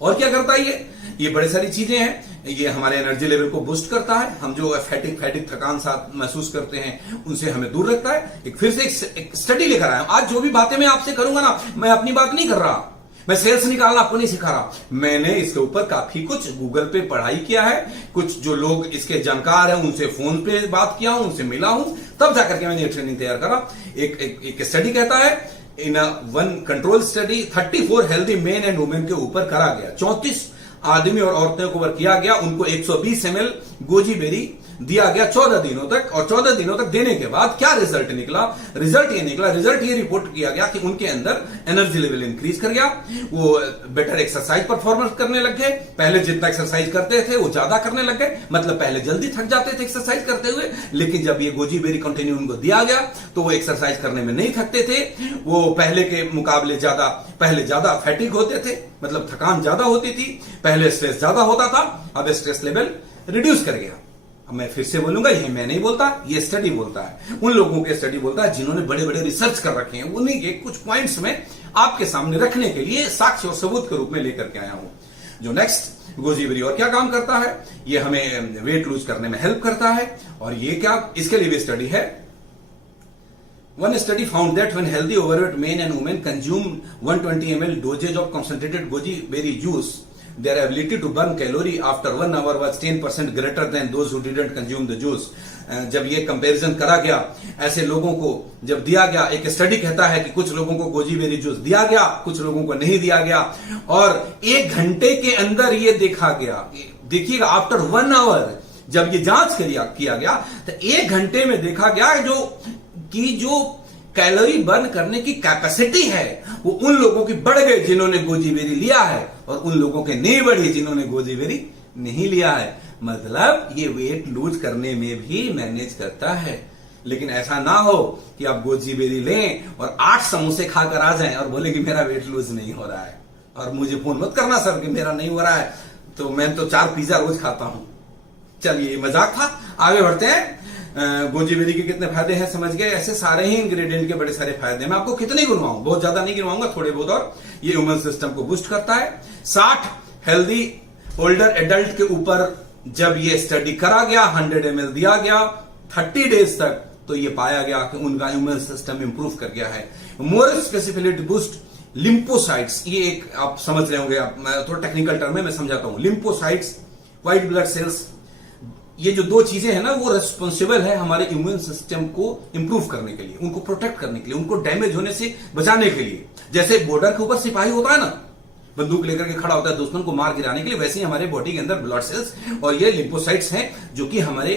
और क्या करता है ये बड़ी सारी चीजें हैं। ये हमारे एनर्जी लेवल को बूस्ट करता है। हम जो फैटिक थकान साथ महसूस करते हैं उनसे हमें दूर रखता है। एक फिर से एक स्टडी लेकर आया हूं। आज जो भी बातें मैं आपसे करूंगा ना, मैं अपनी बात नहीं कर रहा, मैं सेल्स निकालना आपको नहीं सिखा रहा। मैंने इसके ऊपर काफी कुछ गूगल पे पढ़ाई किया है, कुछ जो लोग इसके जानकार हैं उनसे फोन पे बात किया हूं, उनसे मिला हूं, तब जाकर के मैंने ये ट्रेनिंग तैयार करा। एक स्टडी कहता है, in one control study 34 healthy main and women के ऊपर करा गया। 34 आदमी और औरतों के ऊपर किया गया। उनको 120 ml गोजी बेरी दिया गया 14 दिनों तक, और 14 दिनों तक देने के बाद क्या रिजल्ट निकला? रिजल्ट ये रिपोर्ट किया गया कि उनके अंदर एनर्जी लेवल इंक्रीज कर गया, वो बेटर एक्सरसाइज परफॉर्मेंस करने लग गए। पहले जितना एक्सरसाइज करते थे वो ज्यादा करने लग गए, मतलब पहले जल्दी थक जाते थे एक्सरसाइज करते हुए, लेकिन जब ये गोजी बेरी कंटिन्यू उनको दिया गया तो वो एक्सरसाइज करने में नहीं थकते थे। वो पहले के मुकाबले पहले ज्यादा फैटिक होते थे, मतलब थकान ज्यादा होती थी। पहले स्ट्रेस ज्यादा होता था, अब स्ट्रेस लेवल रिड्यूस कर गया। अब मैं फिर से बोलूंगा, ये मैं नहीं बोलता, ये स्टडी बोलता है। उन लोगों के स्टडी बोलता है जिन्होंने बड़े बड़े रिसर्च कर रखे हैं। उन्हीं के कुछ पॉइंट्स में आपके सामने रखने के लिए साक्ष्य और सबूत के रूप में लेकर के आया हूं। जो नेक्स्ट गोजीबेरी और क्या काम करता है, ये हमें वेट लूज करने में हेल्प करता है। और ये क्या, इसके लिए भी स्टडी है। One study found that when healthy overweight men and women consume 120 ml dosage of concentrated goji berry juice, their ability to burn calorie after 1 hour was 10% greater than those who didn't consume the juice. जब ये comparison करा गया, ऐसे लोगों को जब दिया गया, एक स्टडी कहता है कि कुछ लोगों को गोजी बेरी जूस दिया गया, कुछ लोगों को नहीं दिया गया, और 1 घंटे के अंदर ये देखा गया, देखिएगा आफ्टर 1 आवर जब ये जांच किया गया तो 1 घंटे में देखा गया जो कैलोरी बर्न करने की कैपेसिटी है वो उन लोगों की बढ़ गई जिन्होंने गोजी बेरी लिया है, और उन लोगों के नहीं बढ़ी जिन्होंने गोजी बेरी नहीं लिया है। मतलब ये वेट लूज करने में भी मैनेज करता है। लेकिन ऐसा ना हो कि आप गोजी बेरी लें और 8 समोसे खाकर आ जाएं और बोले कि मेरा वेट लूज नहीं हो रहा है, और मुझे फोन मत करना सर कि मेरा नहीं हो रहा है, तो मैं तो 4 पिज्जा रोज खाता हूं। चलिए, मजाक था, आगे बढ़ते हैं। गोजी बेरी के कितने फायदे हैं समझ गए। ऐसे सारे ही इंग्रेडिएंट के बड़े सारे फायदे, मैं आपको कितने गिनवाऊं, बहुत ज्यादा नहीं गिनवाऊंगा, थोड़े बहुत। और ये इम्यून सिस्टम को बूस्ट करता है। 60 हेल्दी ओल्डर एडल्ट के ऊपर जब ये स्टडी करा गया, 100 ml दिया गया 30 डेज तक, तो ये पाया गया कि उनका इम्यून सिस्टम इंप्रूव कर गया है। मोर स्पेसिफिकली बूस्ट लिम्फोसाइट्स, ये एक आप समझ रहे होंगे, थोड़ा टेक्निकल टर्म है, मैं समझाता हूं। लिम्फोसाइट्स, व्हाइट ब्लड सेल्स, ये जो 2 चीजें हैं ना, वो रेस्पॉन्सिबल है हमारे इम्यून सिस्टम को इंप्रूव करने के लिए, उनको प्रोटेक्ट करने के लिए, उनको डैमेज होने से बचाने के लिए। जैसे बॉर्डर के ऊपर सिपाही होता है ना, बंदूक लेकर के खड़ा होता है दुश्मन को मार गिराने के लिए, वैसे ही हमारे बॉडी के अंदर ब्लड सेल्स और ये लिम्फोसाइट्स हैं जो कि हमारे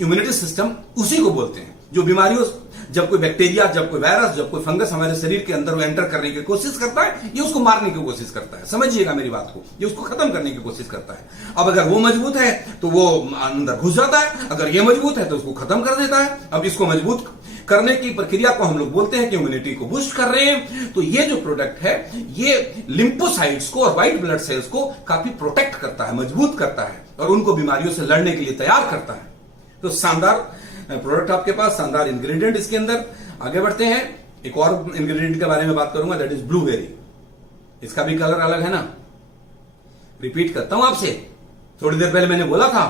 इम्यूनिटी सिस्टम उसी को बोलते हैं, जो बीमारियों, जब कोई बैक्टीरिया, जब कोई वायरस, जब कोई फंगस हमारे शरीर के अंदर एंटर करने की कोशिश करता है, ये उसको मारने की कोशिश करता है। समझिएगा मेरी बात को, ये उसको खत्म करने की कोशिश करता है। अब अगर वो मजबूत है तो वो अंदर घुस जाता है, अगर ये मजबूत है तो उसको खत्म कर देता है। अब इसको मजबूत करने की प्रक्रिया को हम लोग बोलते हैं कि इम्यूनिटी को बूस्ट कर रहे हैं। तो ये जो प्रोडक्ट है, ये लिम्फोसाइट्स को और व्हाइट ब्लड सेल्स को काफी प्रोटेक्ट करता है, मजबूत करता है, और उनको बीमारियों से लड़ने के लिए तैयार करता है। तो शानदार प्रोडक्ट आपके पास, शानदार इंग्रेडिएंट इसके अंदर। आगे बढ़ते हैं, एक और इंग्रेडिएंट के बारे में बात करूंगा, दैट इज ब्लूबेरी। इसका भी कलर अलग है ना, रिपीट करता हूं आपसे, थोड़ी देर पहले मैंने बोला था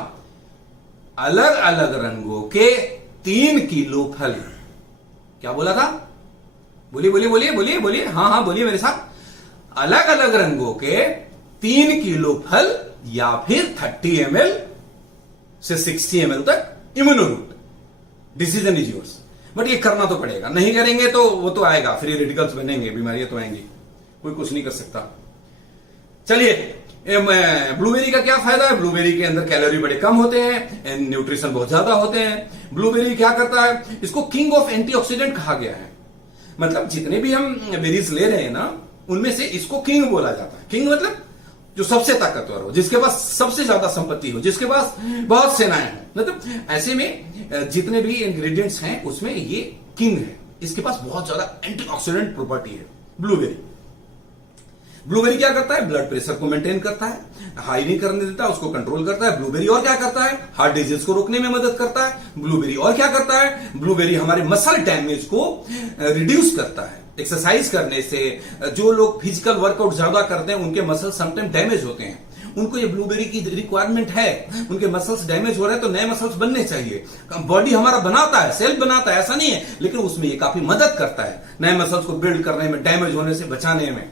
अलग अलग रंगों के 3 किलो फल। क्या बोला था? बोलिए बोलिए बोलिए बोलिए बोलिए, हाँ बोलिए मेरे साथ। अलग अलग रंगों के 3 किलो फल या फिर 30 ml से 60 ml तक इम्यूनोरूट। डिसीजन इज योर्स, बट ये करना तो पड़ेगा, नहीं करेंगे तो वो तो आएगा, फ्री रेडिकल्स बनेंगे, बीमारियां तो आएंगी, कोई कुछ नहीं कर सकता। चलिए, ब्लूबेरी का क्या फायदा है? ब्लूबेरी के अंदर कैलोरी बड़े कम होते हैं, न्यूट्रिशन बहुत ज्यादा होते हैं। ब्लूबेरी क्या करता है? इसको किंग ऑफ एंटीऑक्सीडेंट कहा गया है। मतलब जितने भी हम बेरीज ले रहे हैं ना, उनमें से इसको किंग बोला जाता है। किंग मतलब जो सबसे ताकतवर हो, जिसके पास सबसे ज्यादा संपत्ति हो, जिसके पास बहुत सेनाएं हो। मतलब ऐसे में जितने भी इंग्रेडिएंट्स हैं उसमें ये किंग है। इसके पास बहुत ज्यादा एंटीऑक्सीडेंट प्रॉपर्टी है ब्लूबेरी। ब्लूबेरी क्या करता है? ब्लड प्रेशर को मेंटेन करता है, हाई नहीं करने देता, उसको कंट्रोल करता है। ब्लूबेरी और क्या करता है? हार्ट डिजीज को रोकने में मदद करता है। ब्लूबेरी और क्या करता है? ब्लूबेरी हमारे मसल डैमेज को रिड्यूस करता है। एक्सरसाइज करने से, जो लोग फिजिकल वर्कआउट ज्यादा करते हैं उनके मसल समटाइम डैमेज होते हैं, उनको ये ब्लूबेरी की रिक्वायरमेंट है। उनके मसल्स डैमेज हो रहे हैं तो नए मसल्स बनने चाहिए। बॉडी हमारा बनाता है, सेल्फ बनाता है, ऐसा नहीं है, लेकिन उसमें ये काफी मदद करता है नए मसल्स को बिल्ड करने में, डैमेज होने से बचाने में।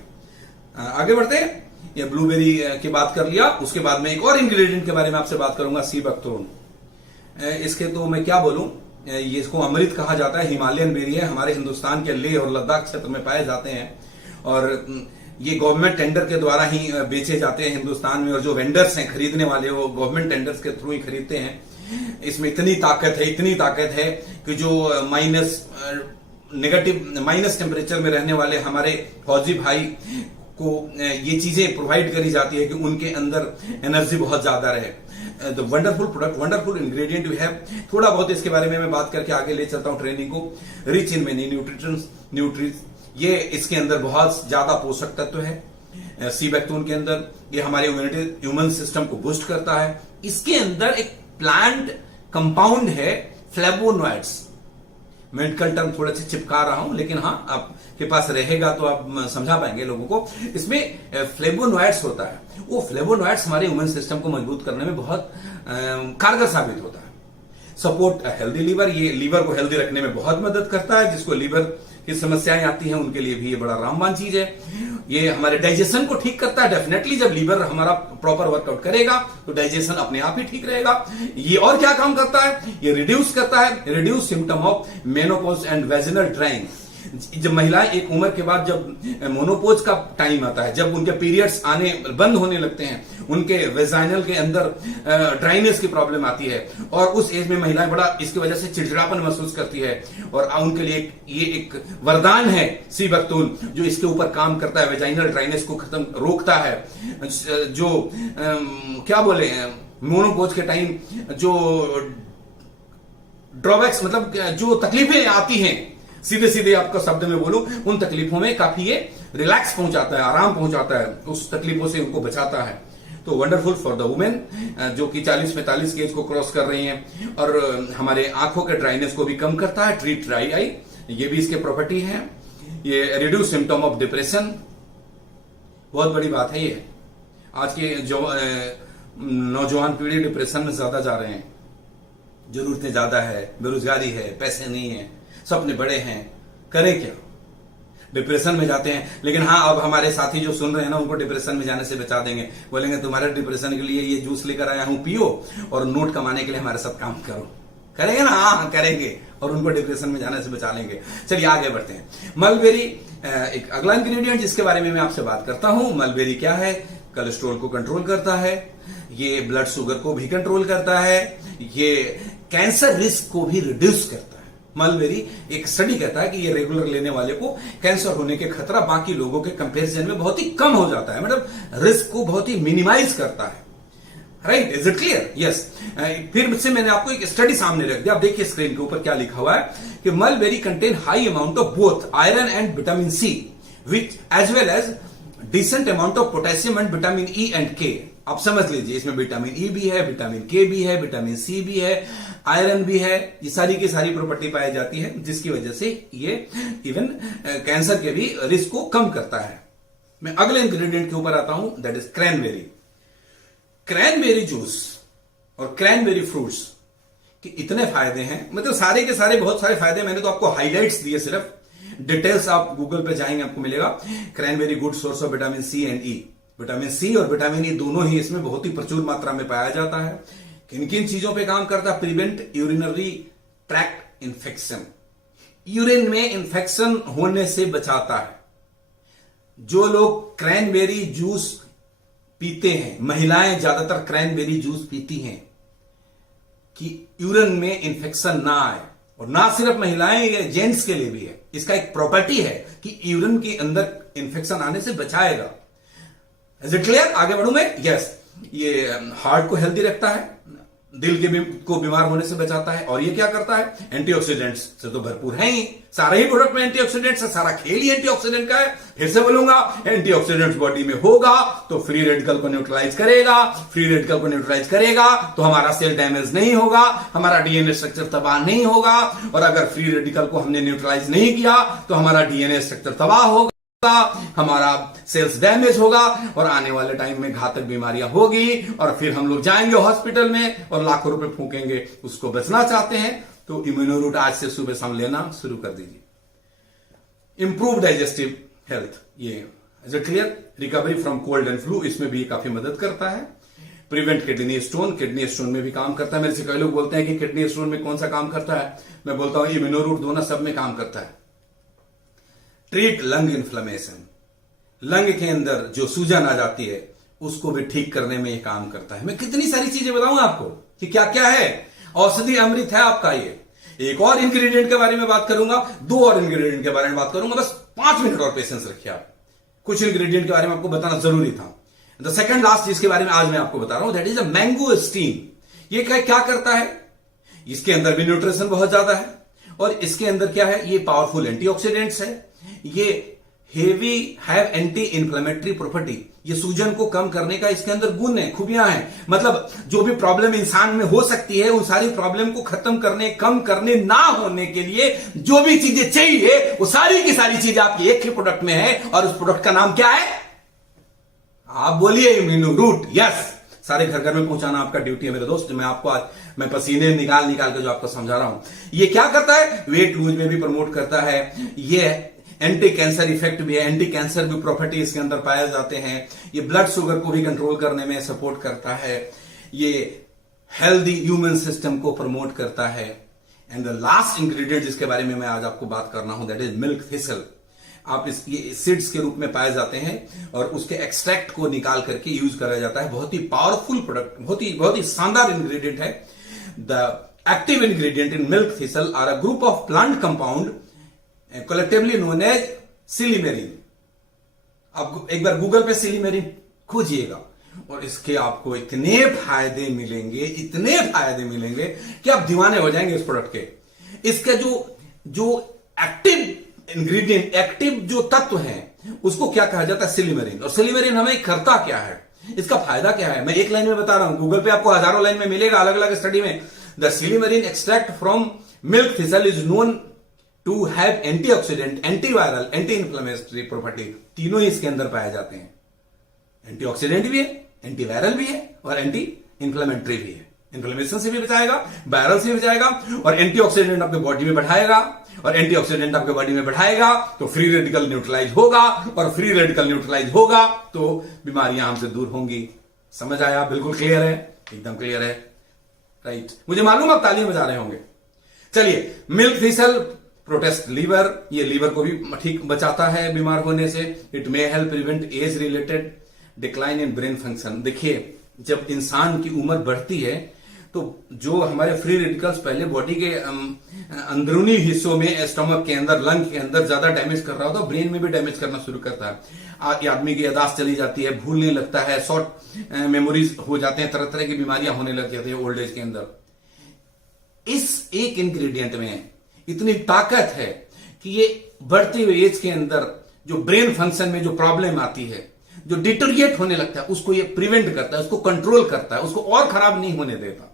आगे बढ़ते हैं, ये ब्लूबेरी की बात कर लिया, उसके बाद में एक और इंग्रेडिएंट के बारे में आपसे बात करूंगा, सी बकथ्रोन। इसके तो मैं क्या बोलूं, ये इसको अमृत कहा जाता है, हिमालयन बेरी है, हमारे हिंदुस्तान के लेह और लद्दाख क्षेत्र में पाए जाते हैं, और ये गवर्नमेंट टेंडर के द्वारा ही बेचे जाते हैं हिंदुस्तान में, और जो वेंडर्स हैं, खरीदने वाले, वो गवर्नमेंट टेंडर्स के थ्रू ही खरीदते हैं। इसमें इतनी ताकत है कि जो माइनस टेम्परेचर में रहने वाले हमारे फौजी भाई को ये चीजें प्रोवाइड करी जाती है कि उनके अंदर एनर्जी बहुत ज्यादा रहे। The wonderful product, wonderful ingredient we have. थोड़ा बहुत इसके बारे में मैं बात करके आगे ले चलता हूं ट्रेनिंग को। रिच इन मेनी न्यूट्रिएंट्स, ये इसके अंदर बहुत ज्यादा पोषक तत्व है। सी बैक्टोन के अंदर ये हमारे इम्यून सिस्टम को बूस्ट करता है। इसके अंदर एक प्लांट कंपाउंड है फ्लेवोनॉइड्स। मेडिकल टर्म थोड़े से चिपका रहा हूं, लेकिन हाँ आपके पास रहेगा तो आप समझा पाएंगे लोगों को। इसमें फ्लेवोनॉइड्स होता है, वो फ्लेवोनॉइड्स हमारे इम्यून सिस्टम को मजबूत करने में बहुत कारगर साबित होता है। सपोर्ट हेल्दी लीवर, ये लीवर को हेल्दी रखने में बहुत मदद करता है। जिसको लीवर की समस्याएं आती हैं उनके लिए भी ये बड़ा रामबाण चीज है। ये हमारे डाइजेशन को ठीक करता है। डेफिनेटली जब लीवर हमारा प्रॉपर वर्कआउट करेगा तो डाइजेशन अपने आप ही ठीक रहेगा। ये और क्या काम करता है, ये रिड्यूस करता है, reduce symptom of menopause and vaginal drawing. जब महिलाएं एक उम्र के बाद जब मोनोपोज का टाइम आता है, जब उनके पीरियड्स आने बंद होने लगते हैं, उनके वेजाइनल के अंदर ड्राइनेस की प्रॉब्लम आती है और उस एज में महिलाएं बड़ा इसकी वजह से चिड़चिड़ापन महसूस करती है और उनके लिए ये एक वरदान है सीबक्तून, जो इसके ऊपर काम करता है, वेजाइनल ड्राइनेस को खत्म रोकता है। जो क्या बोले, मोनोपोज के टाइम जो ड्रॉबैक्स मतलब जो तकलीफें आती हैं, सीधे सीधे आपका शब्द में बोलूं, उन तकलीफों में काफी ये रिलैक्स पहुंचाता है, आराम पहुंचाता है, उस तकलीफों से उनको बचाता है। तो वंडरफुल फॉर द वुमेन जो कि 40-45 की एज को क्रॉस कर रही हैं, और हमारे आंखों के ड्राइनेस को भी कम करता है, ट्रीट ड्राई आई, ये भी इसके प्रॉपर्टी है। ये रिड्यूस सिम्टम ऑफ डिप्रेशन, बहुत बड़ी बात है ये। आज के जो नौजवान पीढ़ी डिप्रेशन में ज्यादा जा रहे हैं, जरूरतें ज्यादा है, बेरोजगारी है, पैसे नहीं है, सपने बड़े हैं, करें क्या, डिप्रेशन में जाते हैं। लेकिन हाँ, अब हमारे साथी जो सुन रहे हैं ना, उनको डिप्रेशन में जाने से बचा देंगे। बोलेंगे तुम्हारे डिप्रेशन के लिए ये जूस लेकर आया हूं, पियो और नोट कमाने के लिए हमारे साथ काम करो। करेंगे ना? हाँ करेंगे, और उनको डिप्रेशन में जाने से बचा लेंगे। चलिए आगे बढ़ते हैं। मलबेरी एक अगला इंग्रेडिएंट जिसके बारे में मैं आपसे बात करता हूं। मलबेरी क्या है? कोलेस्ट्रॉल को कंट्रोल करता है, ये ब्लड शुगर को भी कंट्रोल करता है, ये कैंसर रिस्क को भी रिड्यूस करता है। मलबेरी, एक स्टडी कहता है कि ये रेगुलर लेने वाले को कैंसर होने के खतरा बाकी लोगों के कंपैरिजन में बहुत ही कम हो जाता है, मतलब रिस्क को बहुत ही मिनिमाइज करता है। Right, is it clear? Yes. फिर से मैंने आपको एक स्टडी सामने रख दिया। आप देखिए स्क्रीन के ऊपर क्या लिखा हुआ है कि mulberry contain high amount of both iron and vitamin C, which as well as decent amount of potassium and vitamin E and K. आप समझ लीजिए, इसमें विटामिन ई भी है, विटामिन के भी है, विटामिन सी भी है, आयरन भी है। ये सारी की सारी प्रॉपर्टी पाई जाती है, जिसकी वजह से ये इवन कैंसर के भी रिस्क को कम करता है। मैं अगले इंग्रेडिएंट के ऊपर आता हूं, that is cranberry. Cranberry juice और क्रैनबेरी फ्रूट्स के इतने फायदे हैं, मतलब सारे के सारे बहुत सारे फायदे। मैंने तो आपको हाईलाइट्स दिए, सिर्फ डिटेल्स आप गूगल पे जाएंगे आपको मिलेगा। Cranberry good source of vitamin C and E. Vitamin C और विटामिन ई दोनों ही इसमें बहुत ही प्रचुर मात्रा में पाया जाता है। किन किन चीजों पे काम करता है? Prevent urinary tract infection, urine में इन्फेक्शन होने से बचाता है। जो लोग क्रैनबेरी जूस पीते हैं, महिलाएं ज्यादातर क्रैनबेरी जूस पीती हैं कि यूरिन में इन्फेक्शन ना आए, और ना सिर्फ महिलाएं, ये जेंट्स के लिए भी है। इसका एक प्रॉपर्टी है कि यूरिन के अंदर इन्फेक्शन आने से बचाएगा। Is it clear? आगे बढ़ूं मैं? यस। ये हार्ट को हेल्दी रखता है, दिल के को बीमार होने से बचाता है, और ये क्या करता है? एंटीऑक्सीडेंट्स से तो भरपूर है ही, सारे ही प्रोडक्ट में एंटीऑक्सीडेंट्स है, सारा खेल ही एंटीऑक्सीडेंट का है। फिर से बोलूंगा, एंटीऑक्सीडेंट्स बॉडी में होगा तो फ्री रेडिकल को न्यूट्रलाइज करेगा, फ्री रेडिकल को न्यूट्रलाइज करेगा तो हमारा सेल डैमेज नहीं होगा, हमारा डीएनए स्ट्रक्चर तबाह नहीं होगा, और अगर फ्री रेडिकल को हमने न्यूट्रलाइज नहीं किया तो हमारा डीएनए स्ट्रक्चर तबाह होगा, हमारा सेल्स डैमेज होगा, और आने वाले टाइम में घातक बीमारियां होगी, और फिर हम लोग जाएंगे हॉस्पिटल में और लाखों रुपए फूकेंगे। उसको बचना चाहते हैं तो इम्यूनोरूट आज से सुबह शाम लेना शुरू कर दीजिए। इंप्रूव डाइजेस्टिव हेल्थ, ये is it clear? Recovery from cold and flu, इसमें भी काफी मदद करता है। Prevent kidney stone, kidney stone में भी काम करता है। मेरे से कई लोग बोलते हैं कि किडनी स्टोन में कौन सा काम करता है, मैं बोलता हूं इम्यूनोरूट दोनों सब में काम करता है। ट्रीट लंग इन्फ्लेमेशन, लंग के अंदर जो सूजन आ जाती है उसको भी ठीक करने में ये काम करता है। मैं कितनी सारी चीजें बताऊंगा आपको कि क्या क्या है, औषधि अमृत है आपका ये। एक और इंग्रेडिएंट के बारे में बात करूंगा, दो और इंग्रेडिएंट के बारे में बात करूंगा, बस 5 मिनट और पेशेंस रखिए आप। कुछ इंग्रेडिएंट के बारे में आपको बताना जरूरी था। द सेकंड लास्ट जिसके बारे में आज मैं आपको बता रहा हूं, that is a mango steam. ये क्या करता है? इसके अंदर भी न्यूट्रिशन बहुत ज्यादा है, और इसके अंदर क्या है? ये पावरफुल एंटीऑक्सीडेंट्स है, ये हैव एंटी इंफ्लेमेटरी प्रॉपर्टी, ये सूजन को कम करने का इसके अंदर गुण है, खूबियां हैं। मतलब जो भी प्रॉब्लम इंसान में हो सकती है, उन सारी प्रॉब्लम को खत्म करने, कम करने, ना होने के लिए जो भी चीजें चाहिए, वो सारी की सारी चीजें आपकी एक ही प्रोडक्ट में है। और उस प्रोडक्ट का नाम क्या है? आप बोलिए इम्यूनोरूट। यस, सारे घर घर में पहुंचाना आपका ड्यूटी है मेरे दोस्त। मैं आपको आज मैं पसीने निकाल निकाल के जो आपको समझा रहा हूं, ये क्या करता है? वेट लूज में भी प्रमोट करता है। ये एंटी कैंसर इफेक्ट भी है, एंटी कैंसर भी प्रॉपर्टी इसके अंदर पाए जाते हैं। ये ब्लड शुगर को भी कंट्रोल करने में सपोर्ट करता है। ये हेल्दी ह्यूमन सिस्टम को प्रमोट करता है। एंड द लास्ट इंग्रेडिएंट जिसके बारे में मैं आज आपको बात करना हूं, दैट इज मिल्क थिसल। आप ये सीड्स के रूप में पाए जाते हैं और उसके एक्सट्रैक्ट को निकाल करके यूज करा जाता है। बहुत ही पावरफुल प्रोडक्ट, बहुत ही शानदार इंग्रेडिएंट है। The active ingredient in milk thistle are a group of plant compound collectively known as silymarin. आप एक बार गूगल पे सिलीमेरिन खोजिएगा और इसके आपको इतने फायदे मिलेंगे, इतने फायदे मिलेंगे कि आप दीवाने हो जाएंगे इस प्रोडक्ट के। इसका जो एक्टिव इंग्रेडिएंट, एक्टिव जो तत्व है, उसको क्या कहा जाता है? सिलीमेरिन। और सिलीमेरिन हमें करता क्या है, इसका फायदा क्या है, मैं एक लाइन में बता रहा हूं। गूगल पे आपको हजारों लाइन में मिलेगा अलग अलग स्टडी में। The silymarin extract from milk thistle is known to have antioxidant, antiviral, anti inflammatory property. तीनों ही इसके अंदर पाए जाते हैं। एंटीऑक्सीडेंट भी है, एंटीवायरल भी है और एंटी इन्फ्लेमेटरी भी है। इन्फ्लेमेशन से भी बचाएगा, वायरल से भी बचाएगा और एंटीऑक्सीडेंट आपके बॉडी में बढ़ाएगा। और एंटीऑक्सीडेंट आपके बॉडी में बढ़ाएगा तो फ्री रेडिकल न्यूट्रलाइज होगा, और फ्री रेडिकल न्यूट्रलाइज होगा तो बीमारियां हमसे दूर होंगी। समझ आया? बिल्कुल क्लियर है, एकदम क्लियर है, राइट। मुझे मालूम आप तालियां बजा रहे होंगे। चलिए, मिल्क थिसल प्रोटेस्ट लीवर, ये लीवर को भी ठीक बचाता है बीमार होने से। It may help prevent age related decline in brain function. देखिए, जब इंसान की उम्र बढ़ती है तो जो हमारे फ्री रेडिकल्स पहले बॉडी के अंदरूनी हिस्सों में, स्टमक के अंदर, लंग के अंदर ज्यादा डैमेज कर रहा होता है, ब्रेन में भी डैमेज करना शुरू करता है। आदमी की याददाश्त चली जाती है, भूलने लगता है, शॉर्ट मेमोरीज हो जाते हैं, तरह तरह की बीमारियां होने लग जाती है ओल्ड एज के अंदर। इस एक इंग्रेडिएंट में इतनी ताकत है कि ये बढ़ती हुई एज के अंदर जो ब्रेन फंक्शन में जो प्रॉब्लम आती है, जो डिटोरिएट होने लगता है, उसको ये प्रिवेंट करता है, उसको कंट्रोल करता है, उसको और खराब नहीं होने देता।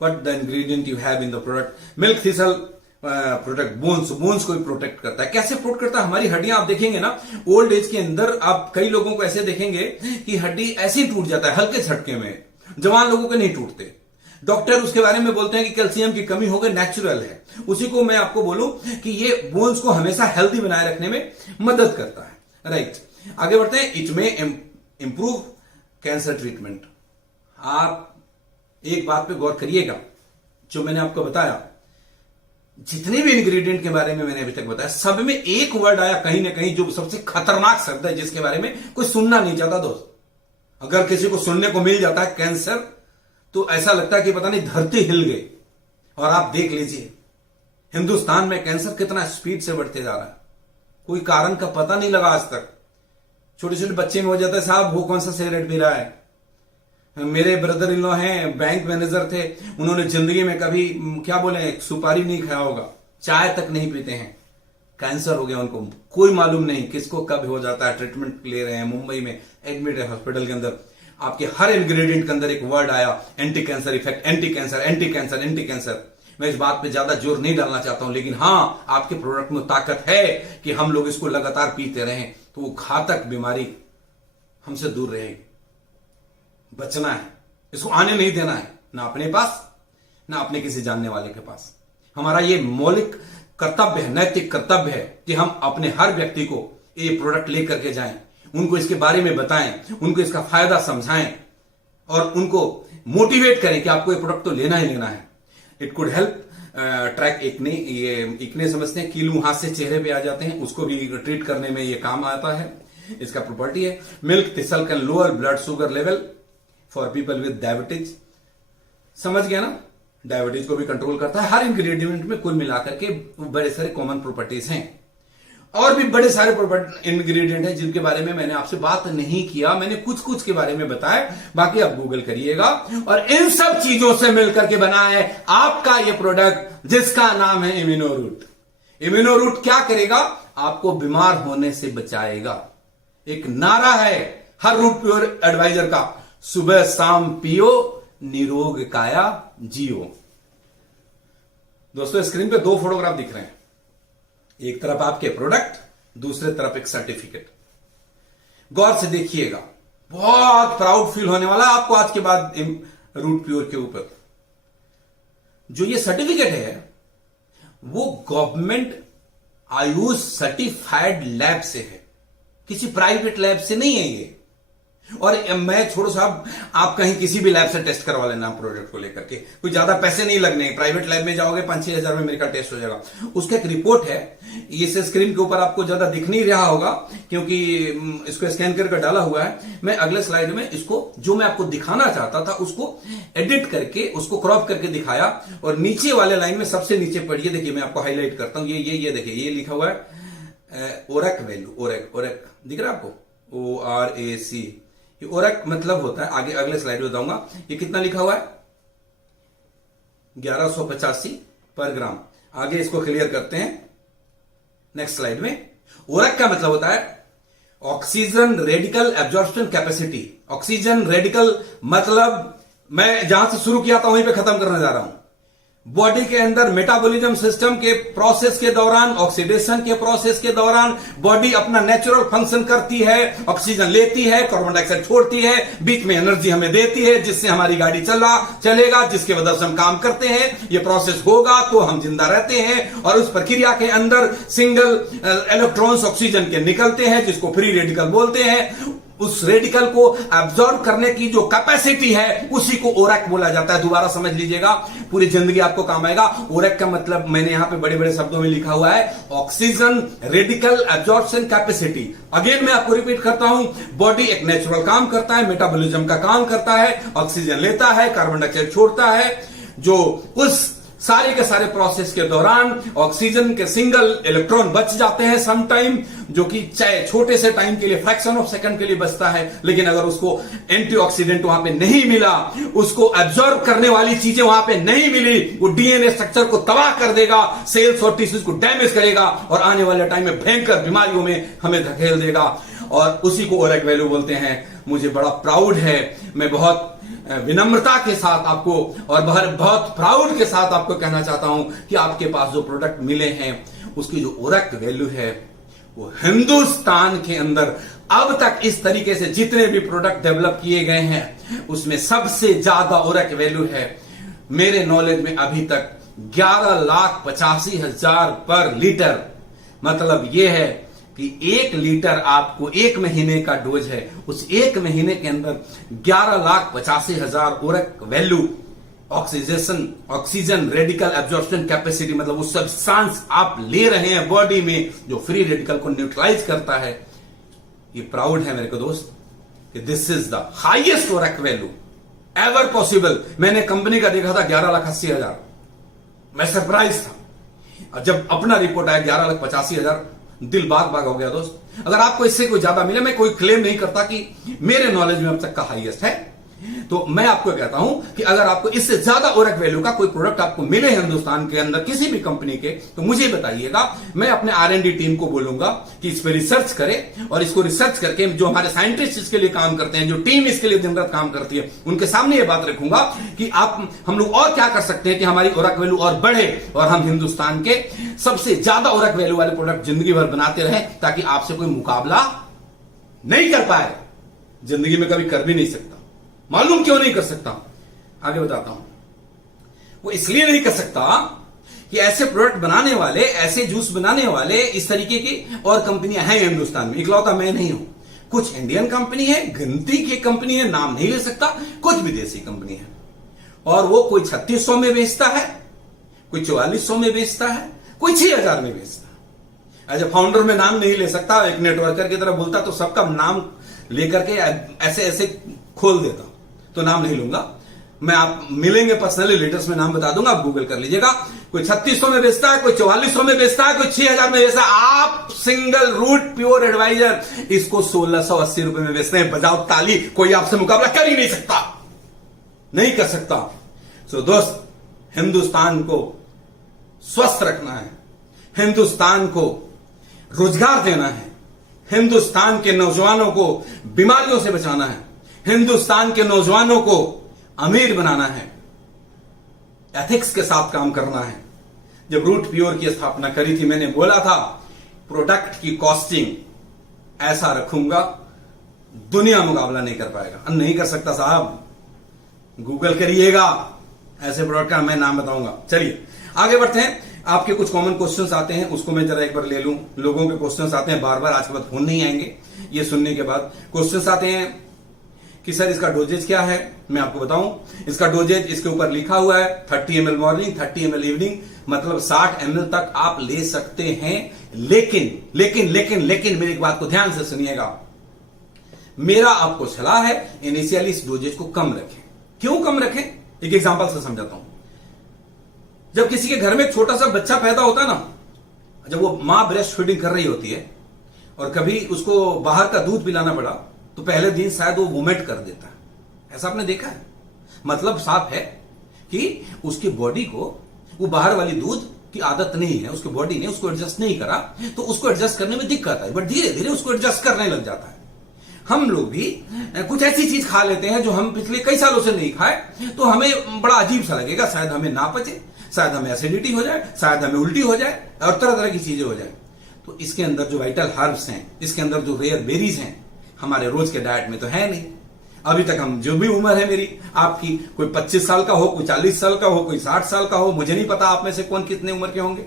What the ingredient you have in the product? Milk thistle protect bones को भी प्रोटेक्ट करता है। कैसे प्रोटेक्ट करता है? हमारी हड्डियां आप देखेंगे ना, ओल्ड एज के अंदर आप कई लोगों को ऐसे देखेंगे कि हड्डी ऐसे ही टूट जाता है हल्के झटके में, जवान लोगों के नहीं टूटते। डॉक्टर उसके बारे में बोलते हैं कि कैल्शियम की कमी हो गई, नेचुरल है। उसी को मैं आपको बोलूं कि ये बोन्स को हमेशा हेल्दी बनाए रखने में मदद करता है, राइट। आगे बढ़ते हैं। इट में इंप्रूव कैंसर ट्रीटमेंट। आप एक बात पे गौर करिएगा, जो मैंने आपको बताया, जितने भी इंग्रेडिएंट के बारे में मैंने अभी तक बताया, सब में एक वर्ड आया कहीं ना कहीं जो सबसे खतरनाक शब्द है, जिसके बारे में कोई सुनना नहीं चाहता दोस्त। अगर किसी को सुनने को मिल जाता है कैंसर, तो ऐसा लगता है कि पता नहीं धरती हिल गई। और आप देख लीजिए हिंदुस्तान में कैंसर कितना स्पीड से बढ़ते जा रहा है, कोई कारण का पता नहीं लगा आज तक। छोटे छोटे बच्चे में हो जाता है, साहब वो कौन सा सिगरेट पी रहा है। मेरे ब्रदर इन लॉ हैं, बैंक मैनेजर थे, उन्होंने जिंदगी में कभी क्या बोले सुपारी नहीं खाया होगा, चाय तक नहीं पीते हैं, कैंसर हो गया उनको, कोई मालूम नहीं किसको कब हो जाता है। ट्रीटमेंट ले रहे हैं, मुंबई में एडमिट है हॉस्पिटल के अंदर। आपके हर इंग्रेडिएंट के अंदर एक वर्ड आया, anti cancer effect, anti cancer, anti cancer, anti cancer. मैं इस बात पे ज्यादा जोर नहीं डालना चाहता हूं, लेकिन हाँ, आपके प्रोडक्ट में ताकत है कि हम लोग इसको लगातार पीते रहें तो वो घातक बीमारी हमसे दूर रहेगी। बचना है, इसको आने नहीं देना है, ना अपने पास ना अपने किसी जानने वाले के पास। हमारा ये मौलिक कर्तव्य है, नैतिक कर्तव्य है कि हम अपने हर व्यक्ति को ये प्रोडक्ट लेकर के जाएं, उनको इसके बारे में बताएं, उनको इसका फायदा समझाएं और उनको मोटिवेट करें कि आपको ये प्रोडक्ट तो लेना ही लेना है। It could help track acne, ये एक्ने समझते हैं, कीलू हाथ से चेहरे पे आ जाते हैं, उसको भी ट्रीट करने में ये काम आता है। इसका प्रॉपर्टी है milk thistle can lower blood sugar level for people with diabetes. समझ गया ना, डायबिटीज को भी कंट्रोल करता है। हर इंग्रेडिएंट में कुल मिलाकर के बड़े सारे कॉमन प्रॉपर्टीज हैं, और भी बड़े सारे इंग्रेडिएंट हैं जिनके बारे में मैंने आपसे बात नहीं किया, मैंने कुछ कुछ के बारे में बताया, बाकी आप गूगल करिएगा। और इन सब चीजों से मिलकर के बना है आपका ये प्रोडक्ट जिसका नाम है इम्यूनोरूट। इम्यूनोरूट क्या करेगा? आपको बीमार होने से बचाएगा। एक नारा है हर रूट प्योर एडवाइजर का, सुबह शाम पियो निरोग काया जियो। दोस्तों स्क्रीन पे दो फोटोग्राफ दिख रहे हैं, एक तरफ आपके प्रोडक्ट, दूसरे तरफ एक सर्टिफिकेट। गौर से देखिएगा, बहुत प्राउड फील होने वाला आपको आज के बाद रूट प्योर के ऊपर। जो ये सर्टिफिकेट है वो गवर्नमेंट आयुष सर्टिफाइड लैब से है, किसी प्राइवेट लैब से नहीं है ये। और मैं छोड़ो साहब, आप कहीं किसी भी लैब से टेस्ट करवा लेना प्रोडक्ट को लेकर के, कोई ज्यादा पैसे नहीं लगने। प्राइवेट लैब में जाओगे 5-6 हजार में मेडिकल टेस्ट हो जाएगा। उसका एक रिपोर्ट है, इसे स्क्रीन के ऊपर आपको ज्यादा दिख नहीं रहा होगा क्योंकि इसको स्कैन करके डाला हुआ है। मैं अगले स्लाइड में इसको जो मैं आपको दिखाना चाहता था उसको एडिट करके उसको क्रॉप करके दिखाया। और नीचे वाले लाइन में सबसे नीचे पढ़िए, देखिए मैं आपको हाईलाइट करता हूं। ये देखिए, ये लिखा हुआ है ओरक वैल्यू, ओरक दिख रहा है आपको, ORAC। ओरक मतलब होता है, आगे अगले स्लाइड में बताऊंगा। ये कितना लिखा हुआ है, 1185 पर ग्राम। आगे इसको क्लियर करते हैं नेक्स्ट स्लाइड में। ओरक का मतलब होता है oxygen radical absorption capacity. Oxygen radical मतलब मैं जहां से शुरू किया था वहीं पे खत्म करने जा रहा हूं। बॉडी के अंदर मेटाबॉलिज्म सिस्टम के प्रोसेस के दौरान, ऑक्सीडेशन के प्रोसेस के दौरान बॉडी अपना नेचुरल फंक्शन करती है, ऑक्सीजन लेती है, कार्बन डाइऑक्साइड छोड़ती है, बीच में एनर्जी हमें देती है जिससे हमारी गाड़ी चलेगा, जिसके वजह से हम काम करते हैं। ये प्रोसेस होगा तो हम जिंदा रहते हैं। और उस प्रक्रिया के अंदर सिंगल इलेक्ट्रॉन्स ऑक्सीजन के निकलते हैं जिसको फ्री रेडिकल बोलते हैं। उस रेडिकल को एब्जॉर्ब करने की जो कैपेसिटी है उसी को ओरक बोला जाता है। दोबारा समझ लीजिएगा, पूरी जिंदगी आपको काम आएगा। ओरक का मतलब मैंने यहां पे बड़े बड़े शब्दों में लिखा हुआ है, oxygen radical absorption capacity. Again मैं आपको रिपीट करता हूं, बॉडी एक नेचुरल काम करता है, मेटाबॉलिज्म का काम करता है, ऑक्सीजन लेता है, कार्बन डाइऑक्साइड छोड़ता है। जो उस सारे के सारे प्रोसेस के दौरान ऑक्सीजन के सिंगल इलेक्ट्रॉन बच जाते हैं सम टाइम, जो कि चाहे छोटे से टाइम के लिए, फ्रैक्शन ऑफ सेकंड के लिए बचता है। लेकिन अगर उसको एंटीऑक्सीडेंट वहां पे नहीं मिला, उसको एब्जॉर्ब करने वाली चीजें वहां पे नहीं मिली, वो डीएनए स्ट्रक्चर को तबाह कर देगा, सेल्स और टिश्यूज को डैमेज करेगा और आने वाले टाइम में भयंकर बीमारियों में हमें धकेल देगा। और उसी को ओरक वैल्यू बोलते हैं। मुझे बड़ा प्राउड है, मैं बहुत विनम्रता के साथ आपको और बहुत प्राउड के साथ आपको कहना चाहता हूं कि आपके पास जो प्रोडक्ट मिले हैं उसकी जो ओरक वैल्यू है वो हिंदुस्तान के अंदर अब तक इस तरीके से जितने भी प्रोडक्ट डेवलप किए गए हैं उसमें सबसे ज्यादा ओरक वैल्यू है। मेरे नॉलेज में अभी तक 11,85,000 पर लीटर। मतलब यह है कि 1 लीटर आपको 1 महीने का डोज है, उस 1 महीने के अंदर 11,85,000 ORAC value oxygen radical absorption capacity, मतलब वो सब्सटेंस आप ले रहे हैं बॉडी में जो फ्री रेडिकल को न्यूट्रलाइज करता है। ये प्राउड है मेरे को दोस्त कि this is the highest ORAC value ever possible. मैंने कंपनी का देखा था 11,80,000, मैं सरप्राइज था। जब अपना रिपोर्ट आया 11,85,000, दिल बाग बाग हो गया दोस्त। अगर आपको इससे कोई ज्यादा मिले, मैं कोई क्लेम नहीं करता कि मेरे नॉलेज में अब तक का हाईएस्ट है, तो मैं आपको कहता हूं कि अगर आपको इससे ज्यादा ओरक वैल्यू का कोई प्रोडक्ट आपको मिले हिंदुस्तान के अंदर किसी भी कंपनी के, तो मुझे बताइएगा। मैं अपने R&D टीम को बोलूंगा कि इस पर रिसर्च करे और इसको रिसर्च करके जो हमारे साइंटिस्ट इसके लिए काम करते हैं, जो टीम इसके लिए दिन रात काम करती है, उनके सामने ये बात रखूंगा कि हम लोग और क्या कर सकते हैं कि हमारी ओरक वैल्यू और बढ़े और हम हिंदुस्तान के सबसे ज्यादा ओरक वैल्यू वाले प्रोडक्ट जिंदगी भर बनाते रहे, ताकि आपसे कोई मुकाबला नहीं कर पाए, जिंदगी में कभी कर भी नहीं सकता। मालूम क्यों नहीं कर सकता? आगे बताता हूं। वो इसलिए नहीं कर सकता कि ऐसे प्रोडक्ट बनाने वाले, ऐसे जूस बनाने वाले इस तरीके की और कंपनियां हैं हिंदुस्तान में। इकलौता मैं नहीं हूं, कुछ इंडियन कंपनी है, गिनती की कंपनी है, नाम नहीं ले सकता, कुछ विदेशी कंपनी है। और वो कोई 3600 में बेचता है, कोई 4400 में बेचता है, कोई 6000 में बेचता है। एज ए फाउंडर में नाम नहीं ले सकता, एक नेटवर्कर की तरह बोलता तो सबका नाम लेकर के ऐसे ऐसे खोल देता, तो नाम नहीं लूंगा मैं। आप मिलेंगे पर्सनली, लीडर्स में नाम बता दूंगा, आप गूगल कर लीजिएगा। कोई 3600 में बेचता है, कोई 4400 में बेचता है, कोई 6000 में बेचता है। आप सिंगल रूट प्योर एडवाइजर इसको 1680 रुपए में बेचते हैं। बजाओ ताली, कोई आपसे मुकाबला कर ही नहीं सकता, नहीं कर सकता। सो दोस्त, हिंदुस्तान को स्वस्थ रखना है, हिंदुस्तान को रोजगार देना है, हिंदुस्तान के नौजवानों को बीमारियों से बचाना है, हिंदुस्तान के नौजवानों को अमीर बनाना है, एथिक्स के साथ काम करना है। जब रूट प्योर की स्थापना करी थी, मैंने बोला था प्रोडक्ट की कॉस्टिंग ऐसा रखूंगा दुनिया मुकाबला नहीं कर पाएगा। नहीं कर सकता साहब, गूगल करिएगा, ऐसे प्रोडक्ट का मैं नाम बताऊंगा। चलिए आगे बढ़ते हैं। आपके कुछ कॉमन क्वेश्चंस आते हैं, उसको मैं जरा एक बार ले लूं। लोगों के क्वेश्चंस आते हैं बार बार, आज के बाद फोन नहीं आएंगे। ये सुनने के बाद क्वेश्चंस आते हैं कि सर इसका डोजेज क्या है। मैं आपको बताऊं, इसका डोजेज इसके ऊपर लिखा हुआ है 30 ml मॉर्निंग, 30 ml इवनिंग, मतलब 60 ml तक आप ले सकते हैं। लेकिन लेकिन लेकिन लेकिन मेरी एक बात को ध्यान से सुनिएगा, मेरा आपको सलाह है इनिशियली इस डोजेज को कम रखें। क्यों कम रखें, एक एग्जांपल से समझाता हूं। जब किसी के घर में एक छोटा सा बच्चा पैदा होता है ना, जब वो मां ब्रेस्ट फीडिंग कर रही होती है और कभी उसको बाहर का दूध पिलाना पड़ा, तो पहले दिन शायद वो वोमिट कर देता है। ऐसा आपने देखा है? मतलब साफ है कि उसकी बॉडी को वो बाहर वाली दूध की आदत नहीं है, उसकी बॉडी ने उसको एडजस्ट नहीं करा, तो उसको एडजस्ट करने में दिक्कत है, बट धीरे धीरे उसको एडजस्ट करने लग जाता है। हम लोग भी कुछ ऐसी चीज खा लेते हैं जो हम पिछले कई सालों से नहीं खाए, तो हमें बड़ा अजीब सा लगेगा, शायद हमें ना पचे, शायद हमें एसिडिटी हो जाए, शायद हमें उल्टी हो जाए और तरह तरह की चीजें हो जाए। तो इसके अंदर जो वाइटल हर्ब्स हैं, इसके अंदर जो रेयर बेरीज हैं, हमारे रोज के डाइट में तो है नहीं। अभी तक हम, जो भी उम्र है मेरी, आपकी, कोई 25 साल का हो, कोई 40 साल का हो, कोई 60 साल का हो, मुझे नहीं पता आप में से कौन कितने उम्र के होंगे,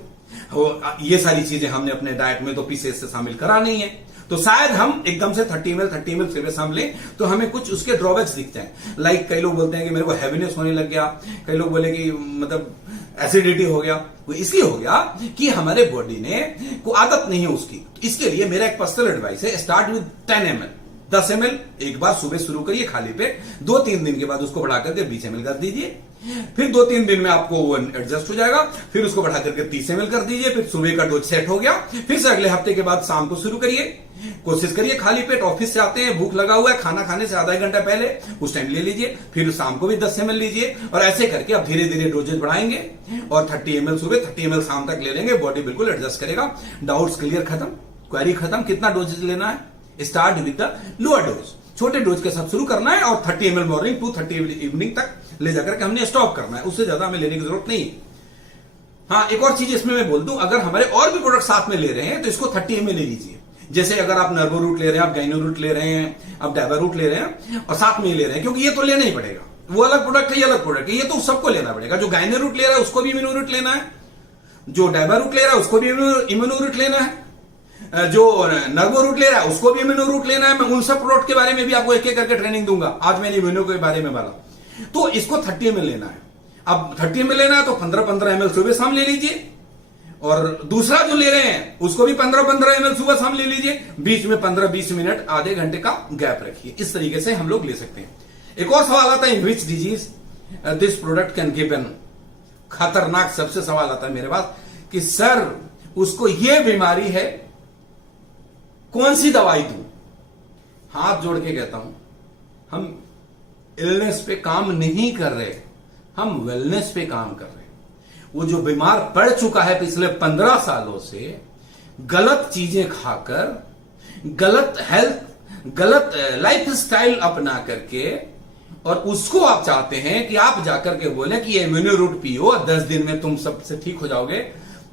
ये सारी चीजें हमने अपने डाइट में तो पीछे से शामिल करा नहीं है। तो शायद हम एकदम से 30 ml सुबह शाम लें तो हमें कुछ उसके ड्रॉबैक्स दिखते हैं। लाइक कई लोग बोलते हैं कि मेरे को हैवीनेस होने लग गया, कई लोग बोले कि मतलब एसिडिटी हो गया। वो इसलिए हो गया कि हमारे बॉडी ने को आदत नहीं है उसकी। इसके लिए मेरा एक पर्सनल एडवाइस है, स्टार्ट विद 10 ml, 10 ml एक बार सुबह शुरू करिए खाली पेट, 2-3 दिन के बाद उसको बढ़ा करके 20 ml कर दीजिए, फिर 2-3 दिन में आपको वो एडजस्ट हो जाएगा, फिर उसको बढ़ा करके 30 ml कर दीजिए, फिर सुबह का डोज सेट हो गया, फिर से अगले हफ्ते के बाद शाम को शुरू करिए। कोशिश करिए खाली पेट, ऑफिस से आते हैं, भूख लगा हुआ है, खाना खाने से आधा एक घंटा पहले उस टाइम ले लीजिए, फिर शाम को भी 10 ml लीजिए, और ऐसे करके आप धीरे धीरे डोजेज बढ़ाएंगे और 30 ml सुबह, 30 ml शाम तक ले लेंगे, बॉडी बिल्कुल एडजस्ट करेगा। डाउट्स क्लियर खत्म, क्वेरी खत्म। कितना डोजेज लेना है? Start with the lower dose, छोटे डोज के साथ शुरू करना है और 30 ml morning to 30 ml evening तक ले जाकर के हमने स्टॉप करना है, उससे ज्यादा हमें लेने की जरूरत नहीं। हाँ, एक और चीज इसमें मैं बोल दूं, अगर हमारे और भी प्रोडक्ट साथ में ले रहे हैं तो इसको 30 ml ले लीजिए। जैसे अगर आप नर्वो रूट ले रहे हैं, आप गाइनो रूट ले रहे हैं, आप डायबा रूट ले रहे हैं और साथ में ही ले रहे हैं, क्योंकि ये तो लेना ही पड़ेगा, वो अलग प्रोडक्ट है, ये अलग प्रोडक्ट है, ये तो सबको लेना पड़ेगा। जो गाइनो रूट ले रहा है उसको भी इम्यूनो रूट लेना है, जो डायबा रूट ले रहा है उसको भी इम्यूनो रूट लेना है, जो नर्वो रूट ले रहा है उसको भी इम्यूनो रूट लेना है। मैं उन सब प्रोडक्ट के बारे में भी आपको एक एक करके ट्रेनिंग दूंगा। आज मैंने इम्यूनो के बारे में बोला, तो इसको 30 ml लेना है। अब 30 ml लेना है तो 15-15 ml सुबह शाम ले लीजिए, और दूसरा जो ले रहे हैं उसको भी 15-15 ml सुबह शाम ले लीजिए, बीच में 15-20 मिनट, आधे घंटे का गैप रखिए। इस तरीके से हम लोग ले सकते हैं। एक और सवाल आता है, in which disease this product can given. खतरनाक सबसे सवाल आता है मेरे पास कि सर उसको ये बीमारी है, कौन सी दवाई दूं? हाथ जोड़ के कहता हूं, हम इलनेस पे काम नहीं कर रहे, हम वेलनेस पे काम कर रहे हैं। वो जो बीमार पड़ चुका है पिछले 15 सालों से, गलत चीजें खाकर, गलत हेल्थ, गलत लाइफ स्टाइल अपना करके, और उसको आप चाहते हैं कि आप जाकर के बोले कि ये इम्यूनो रूट पियो, 10 दिन में तुम सबसे ठीक हो जाओगे,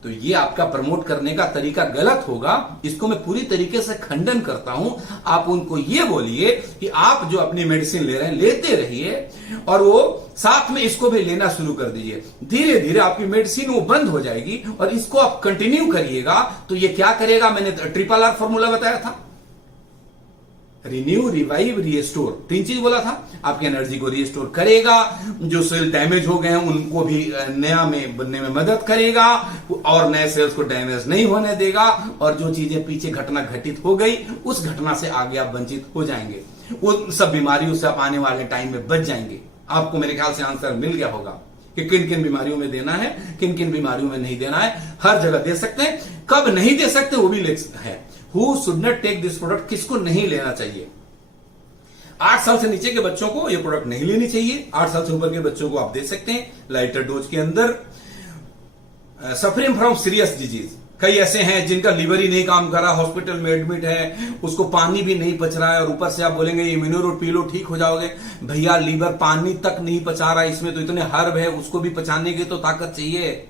तो ये आपका प्रमोट करने का तरीका गलत होगा। इसको मैं पूरी तरीके से खंडन करता हूं। आप उनको ये बोलिए कि आप जो अपनी मेडिसिन ले रहे हैं लेते रहिए, और वो साथ में इसको भी लेना शुरू कर दीजिए। धीरे धीरे आपकी मेडिसिन वो बंद हो जाएगी और इसको आप कंटिन्यू करिएगा। तो ये क्या करेगा, मैंने RRR फॉर्मूला बताया था, रिन्यू, रिवाइव, रिस्टोर, 3 चीज बोला था। आपकी एनर्जी को रिस्टोर करेगा, जो सेल डैमेज हो गए हैं उनको भी नया में बनने में मदद करेगा, और नए सेल्स को डैमेज नहीं होने देगा, और जो चीजें पीछे घटना घटित हो गई उस घटना से आगे आप वंचित हो जाएंगे, वो सब बीमारियों से आप आने वाले टाइम में बच जाएंगे। आपको मेरे ख्याल से आंसर मिल गया होगा कि किन किन बीमारियों में देना है, किन किन बीमारियों में नहीं देना है। हर जगह दे सकते हैं, कब नहीं दे सकते वो भी है। Who should not take this product, किसको नहीं लेना चाहिए? 8 साल से नीचे के बच्चों को ये प्रोडक्ट नहीं लेनी चाहिए। 8 साल से ऊपर के बच्चों को आप दे सकते हैं लाइटर डोज के अंदर। सफरिंग फ्रॉम सीरियस डिजीज, कई ऐसे हैं जिनका लीवर ही नहीं काम कर रहा, हॉस्पिटल में एडमिट है, उसको पानी भी नहीं पच रहा है, और ऊपर से आप बोलेंगे इम्यूनोरूट पी लो ठीक हो जाओगे। भैया लीवर पानी तक नहीं पचा रहा, इसमें तो इतने हर्ब है, उसको भी पचाने की तो ताकत चाहिए।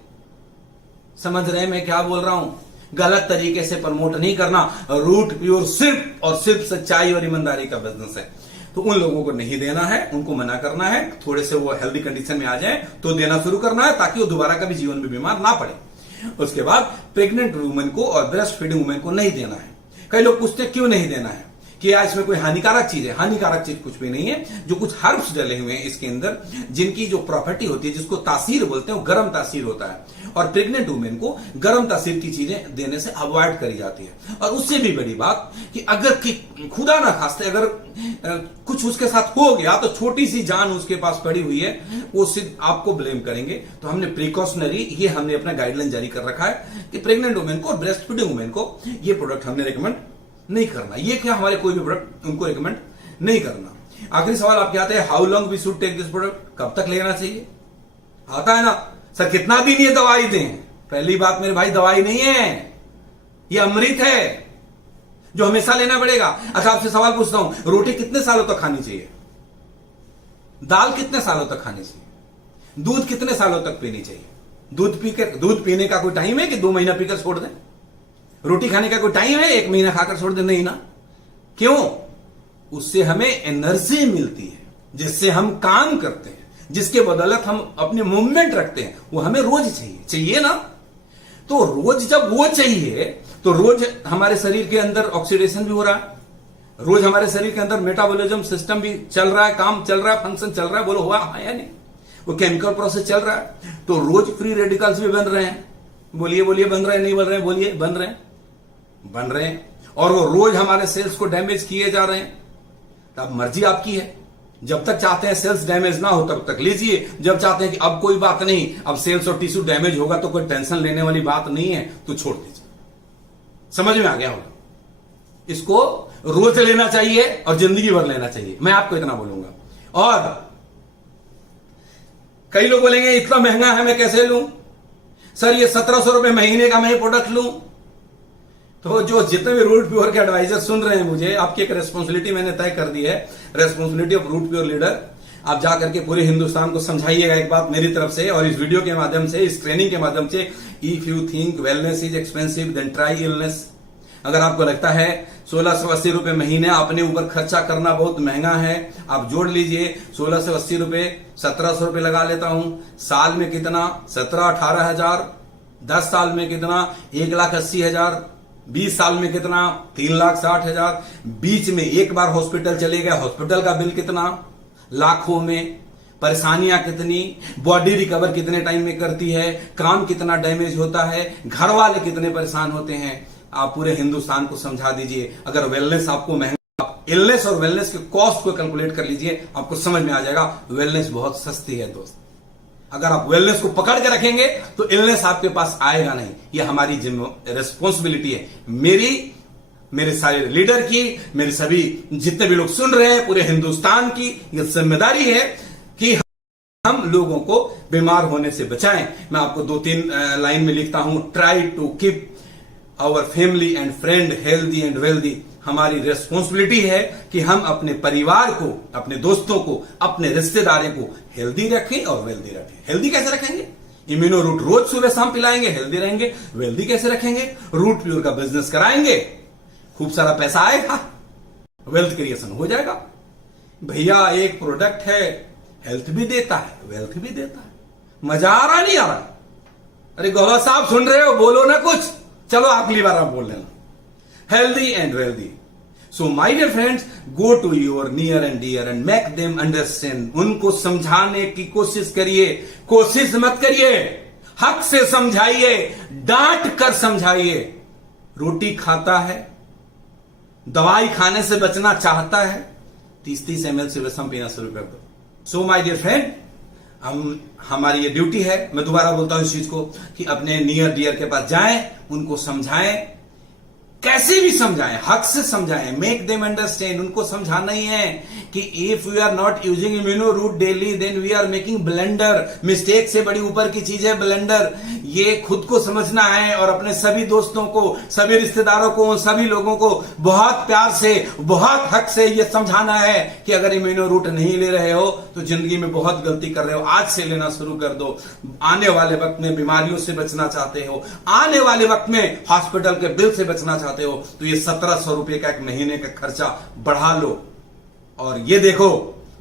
समझ रहे हैं मैं क्या बोल रहा हूं? गलत तरीके से प्रमोट नहीं करना। रूट प्योर सिर्फ और सिर्फ सच्चाई और ईमानदारी का बिजनेस है, तो उन लोगों को नहीं देना है, उनको मना करना है। थोड़े से वो हेल्दी कंडीशन में आ जाए तो देना शुरू करना है, ताकि वो दोबारा कभी जीवन में बीमार ना पड़े। उसके बाद प्रेग्नेंट वुमेन को और ब्रेस्ट फीडिंग वुमेन को नहीं देना है। कई लोग पूछते हैं क्यों नहीं देना है, कि यार इसमें कोई हानिकारक चीज है। हानिकारक चीज कुछ भी नहीं है। जो कुछ हर्ब्स डले हुए हैं इसके अंदर, जिनकी जो प्रॉपर्टी होती है, जिसको तासीर बोलते हैं, वो गर्म तासीर होता है, और प्रेग्नेंट वुमेन को गर्म तासीर की चीजें देने से अवॉइड करी जाती है। और उससे भी बड़ी बात कि अगर खुदा ना खास्ते अगर कुछ उसके साथ हो गया तो छोटी सी जान उसके पास पड़ी हुई है, वो सिर्फ आपको ब्लेम करेंगे। तो हमने प्रिकॉशनरी ये हमने अपना गाइडलाइन जारी कर रखा है कि प्रेग्नेंट वुमेन को और ब्रेस्ट फीडिंग वुमेन को ये प्रोडक्ट हमने रिकमेंड नहीं करना। ये क्या हमारे कोई भी प्रोडक्ट उनको रिकमेंड नहीं करना। आखिरी सवाल आपके आते हैं, how long we should take this product, कब तक लेना चाहिए? आता है ना सर, कितना दिन ये दवाई दें? पहली बात मेरे भाई, दवाई नहीं है, ये अमृत है जो हमेशा लेना पड़ेगा। अच्छा आपसे सवाल पूछता हूं, रोटी कितने सालों तक खानी चाहिए? दाल कितने सालों तक खानी चाहिए? दूध कितने सालों तक पीनी चाहिए? दूध पीने का कोई टाइम है कि 2 महीना पीकर छोड़ दें? रोटी खाने का कोई टाइम है 1 महीना खाकर छोड़ दें? नहीं ना। क्यों? उससे हमें एनर्जी मिलती है, जिससे हम काम करते हैं, जिसके बदौलत हम अपने मूवमेंट रखते हैं, वो हमें रोज चाहिए ना। तो रोज जब वो चाहिए तो रोज हमारे शरीर के अंदर ऑक्सीडेशन भी हो रहा है, रोज हमारे शरीर के अंदर मेटाबॉलिज्म सिस्टम भी चल रहा है, काम चल रहा है, फंक्शन चल रहा है। बोलो हुआ है या नहीं? वो केमिकल प्रोसेस चल रहा है, तो रोज फ्री रेडिकल्स भी बन रहे हैं। बोलिए बोलिए, बन रहे हैं नहीं बन रहे हैं? बोलिए, बन रहे हैं। और वो रोज हमारे सेल्स को डैमेज किए जा रहे हैं। तो अब मर्जी आपकी है, जब तक चाहते हैं सेल्स डैमेज ना हो तब तक लीजिए, जब चाहते हैं कि अब कोई बात नहीं, अब सेल्स और टिश्यू डैमेज होगा तो कोई टेंशन लेने वाली बात नहीं है, तो छोड़ दीजिए। समझ में आ गया होगा? इसको रोज लेना चाहिए और जिंदगी भर लेना चाहिए, मैं आपको इतना बोलूंगा। और कई लोग बोलेंगे इतना महंगा है, मैं कैसे लूं? सर ये 1700 रुपए महीने का मैं प्रोडक्ट लूं? तो जो जितने भी रूट प्योर के एडवाइजर सुन रहे हैं, मुझे आपकी एक रेस्पॉन्सिबिलिटी मैंने तय कर दी है, responsibility of root pure leader. आप जाकर के पूरे हिंदुस्तान को समझाइएगा एक बात मेरी तरफ से, और इस वीडियो के माध्यम से, इस ट्रेनिंग के माध्यम से, if you think wellness is expensive than try illness. अगर आपको लगता है 1680 रुपए महीने अपने ऊपर खर्चा करना बहुत महंगा है, आप जोड़ लीजिए 1680 रुपए, 1700 रुपए लगा लेता हूं। साल में कितना? 17-18 हजार। 10 साल में कितना? 1,80,000। 20 साल में कितना? 3,60,000। बीच में एक बार हॉस्पिटल चले गए, हॉस्पिटल का बिल कितना? लाखों में। परेशानियां कितनी, बॉडी रिकवर कितने टाइम में करती है, काम कितना डैमेज होता है, घर वाले कितने परेशान होते हैं। आप पूरे हिंदुस्तान को समझा दीजिए। अगर वेलनेस आपको महंगा, आप इलनेस और वेलनेस के कॉस्ट को कैलकुलेट कर लीजिए, आपको समझ में आ जाएगा वेलनेस बहुत सस्ती है दोस्त। अगर आप वेलनेस को पकड़ के रखेंगे तो इलनेस आपके पास आएगा नहीं। ये हमारी रिस्पॉन्सिबिलिटी है, मेरे सारे लीडर की, मेरे सभी जितने भी लोग सुन रहे हैं, पूरे हिंदुस्तान की ये जिम्मेदारी है कि हम लोगों को बीमार होने से बचाएं। मैं आपको 2-3 लाइन में लिखता हूं, try to keep our family and friend healthy and wealthy. हमारी रिस्पॉन्सिबिलिटी है कि हम अपने परिवार को, अपने दोस्तों को, अपने रिश्तेदारों को हेल्दी रखें और वेल्दी रखें। हेल्दी कैसे रखेंगे? इम्यूनो रूट रोज सुबह शाम पिलाएंगे, हेल्दी रहेंगे। वेल्दी कैसे रखेंगे? रूट प्योर का बिजनेस कराएंगे, खूब सारा पैसा आएगा, वेल्थ क्रिएशन हो जाएगा। भैया एक प्रोडक्ट है, हेल्थ भी देता है, वेल्थ भी देता है। मजा आ रहा नहीं आ रहा? अरे गौरव साहब सुन रहे हो? बोलो ना कुछ। चलो अगली बार आप बोल लेना, healthy and wealthy. So my dear friends, go to your near and dear and make them understand. उनको समझाने की कोशिश करिए, कोशिश मत करिए, हक से समझाइए, डांट कर समझाइए। रोटी खाता है, दवाई खाने से बचना चाहता है, 30-30 ml से बस हम पीना शुरू कर दो। So my dear friend, हमारी ये ड्यूटी है, मैं दोबारा बोलता हूं इस चीज को, कि अपने नियर डियर के पास जाएं, उनको समझाएं, कैसे भी समझाएं, हक से समझाएं, मेक देम अंडरस्टैंड। उनको समझाना ही है कि if we are not using immuno root daily then we are making blender. Mistake से बड़ी ऊपर की चीज है ब्लेंडर। ये खुद को समझना है और अपने सभी दोस्तों को, सभी रिश्तेदारों को, सभी लोगों को बहुत प्यार से, बहुत हक से ये समझाना है कि अगर इम्यूनो रूट नहीं ले रहे हो तो जिंदगी में बहुत गलती कर रहे हो। आज से लेना शुरू कर दो। आने वाले वक्त में बीमारियों से बचना चाहते हो, आने वाले वक्त में हॉस्पिटल के बिल से बचना चाहते हो, तो ये 1700 रुपए का एक महीने का खर्चा बढ़ा लो और ये देखो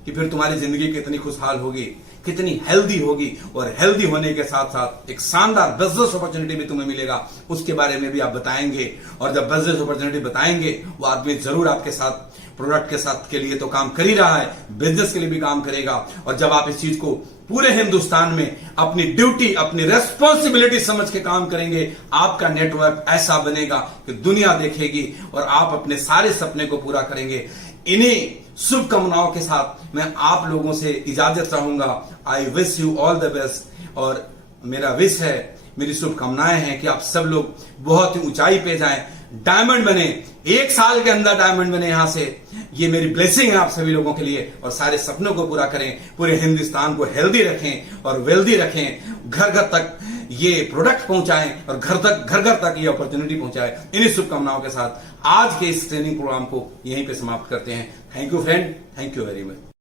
कि फिर तुम्हारी जिंदगी कितनी खुशहाल होगी, कितनी हेल्दी होगी। और हेल्दी होने के साथ साथ एक शानदार बिजनेस अपॉर्चुनिटी भी तुम्हें मिलेगा, उसके बारे में भी आप बताएंगे। और जब बिजनेस अपॉर्चुनिटी बताएंगे, वो आदमी जरूर आपके साथ, प्रोडक्ट के साथ के लिए तो काम कर ही रहा है, बिजनेस के लिए भी काम करेगा। और जब आप इस चीज को पूरे हिंदुस्तान में अपनी ड्यूटी, अपनी रेस्पॉन्सिबिलिटी समझ के काम करेंगे, आपका नेटवर्क ऐसा बनेगा कि दुनिया देखेगी और आप अपने सारे सपने को पूरा करेंगे। इन्हीं शुभकामनाओं के साथ मैं आप लोगों से इजाजत चाहूंगा। I wish you all the best. और मेरा विश है, मेरी शुभकामनाएं हैं कि आप सब लोग बहुत ही ऊंचाई पे जाएं, डायमंड बने, 1 साल के अंदर डायमंड बने। यहां से ये मेरी ब्लेसिंग है आप सभी लोगों के लिए। और सारे सपनों को पूरा करें, पूरे हिंदुस्तान को हेल्दी रखें और वेल्दी रखें, घर घर तक ये प्रोडक्ट पहुंचाएं और घर घर तक ये अपॉर्चुनिटी पहुंचाएं। इन्हीं शुभकामनाओं के साथ आज के इस ट्रेनिंग प्रोग्राम को यहीं पे समाप्त करते हैं। Thank you friend, thank you very much.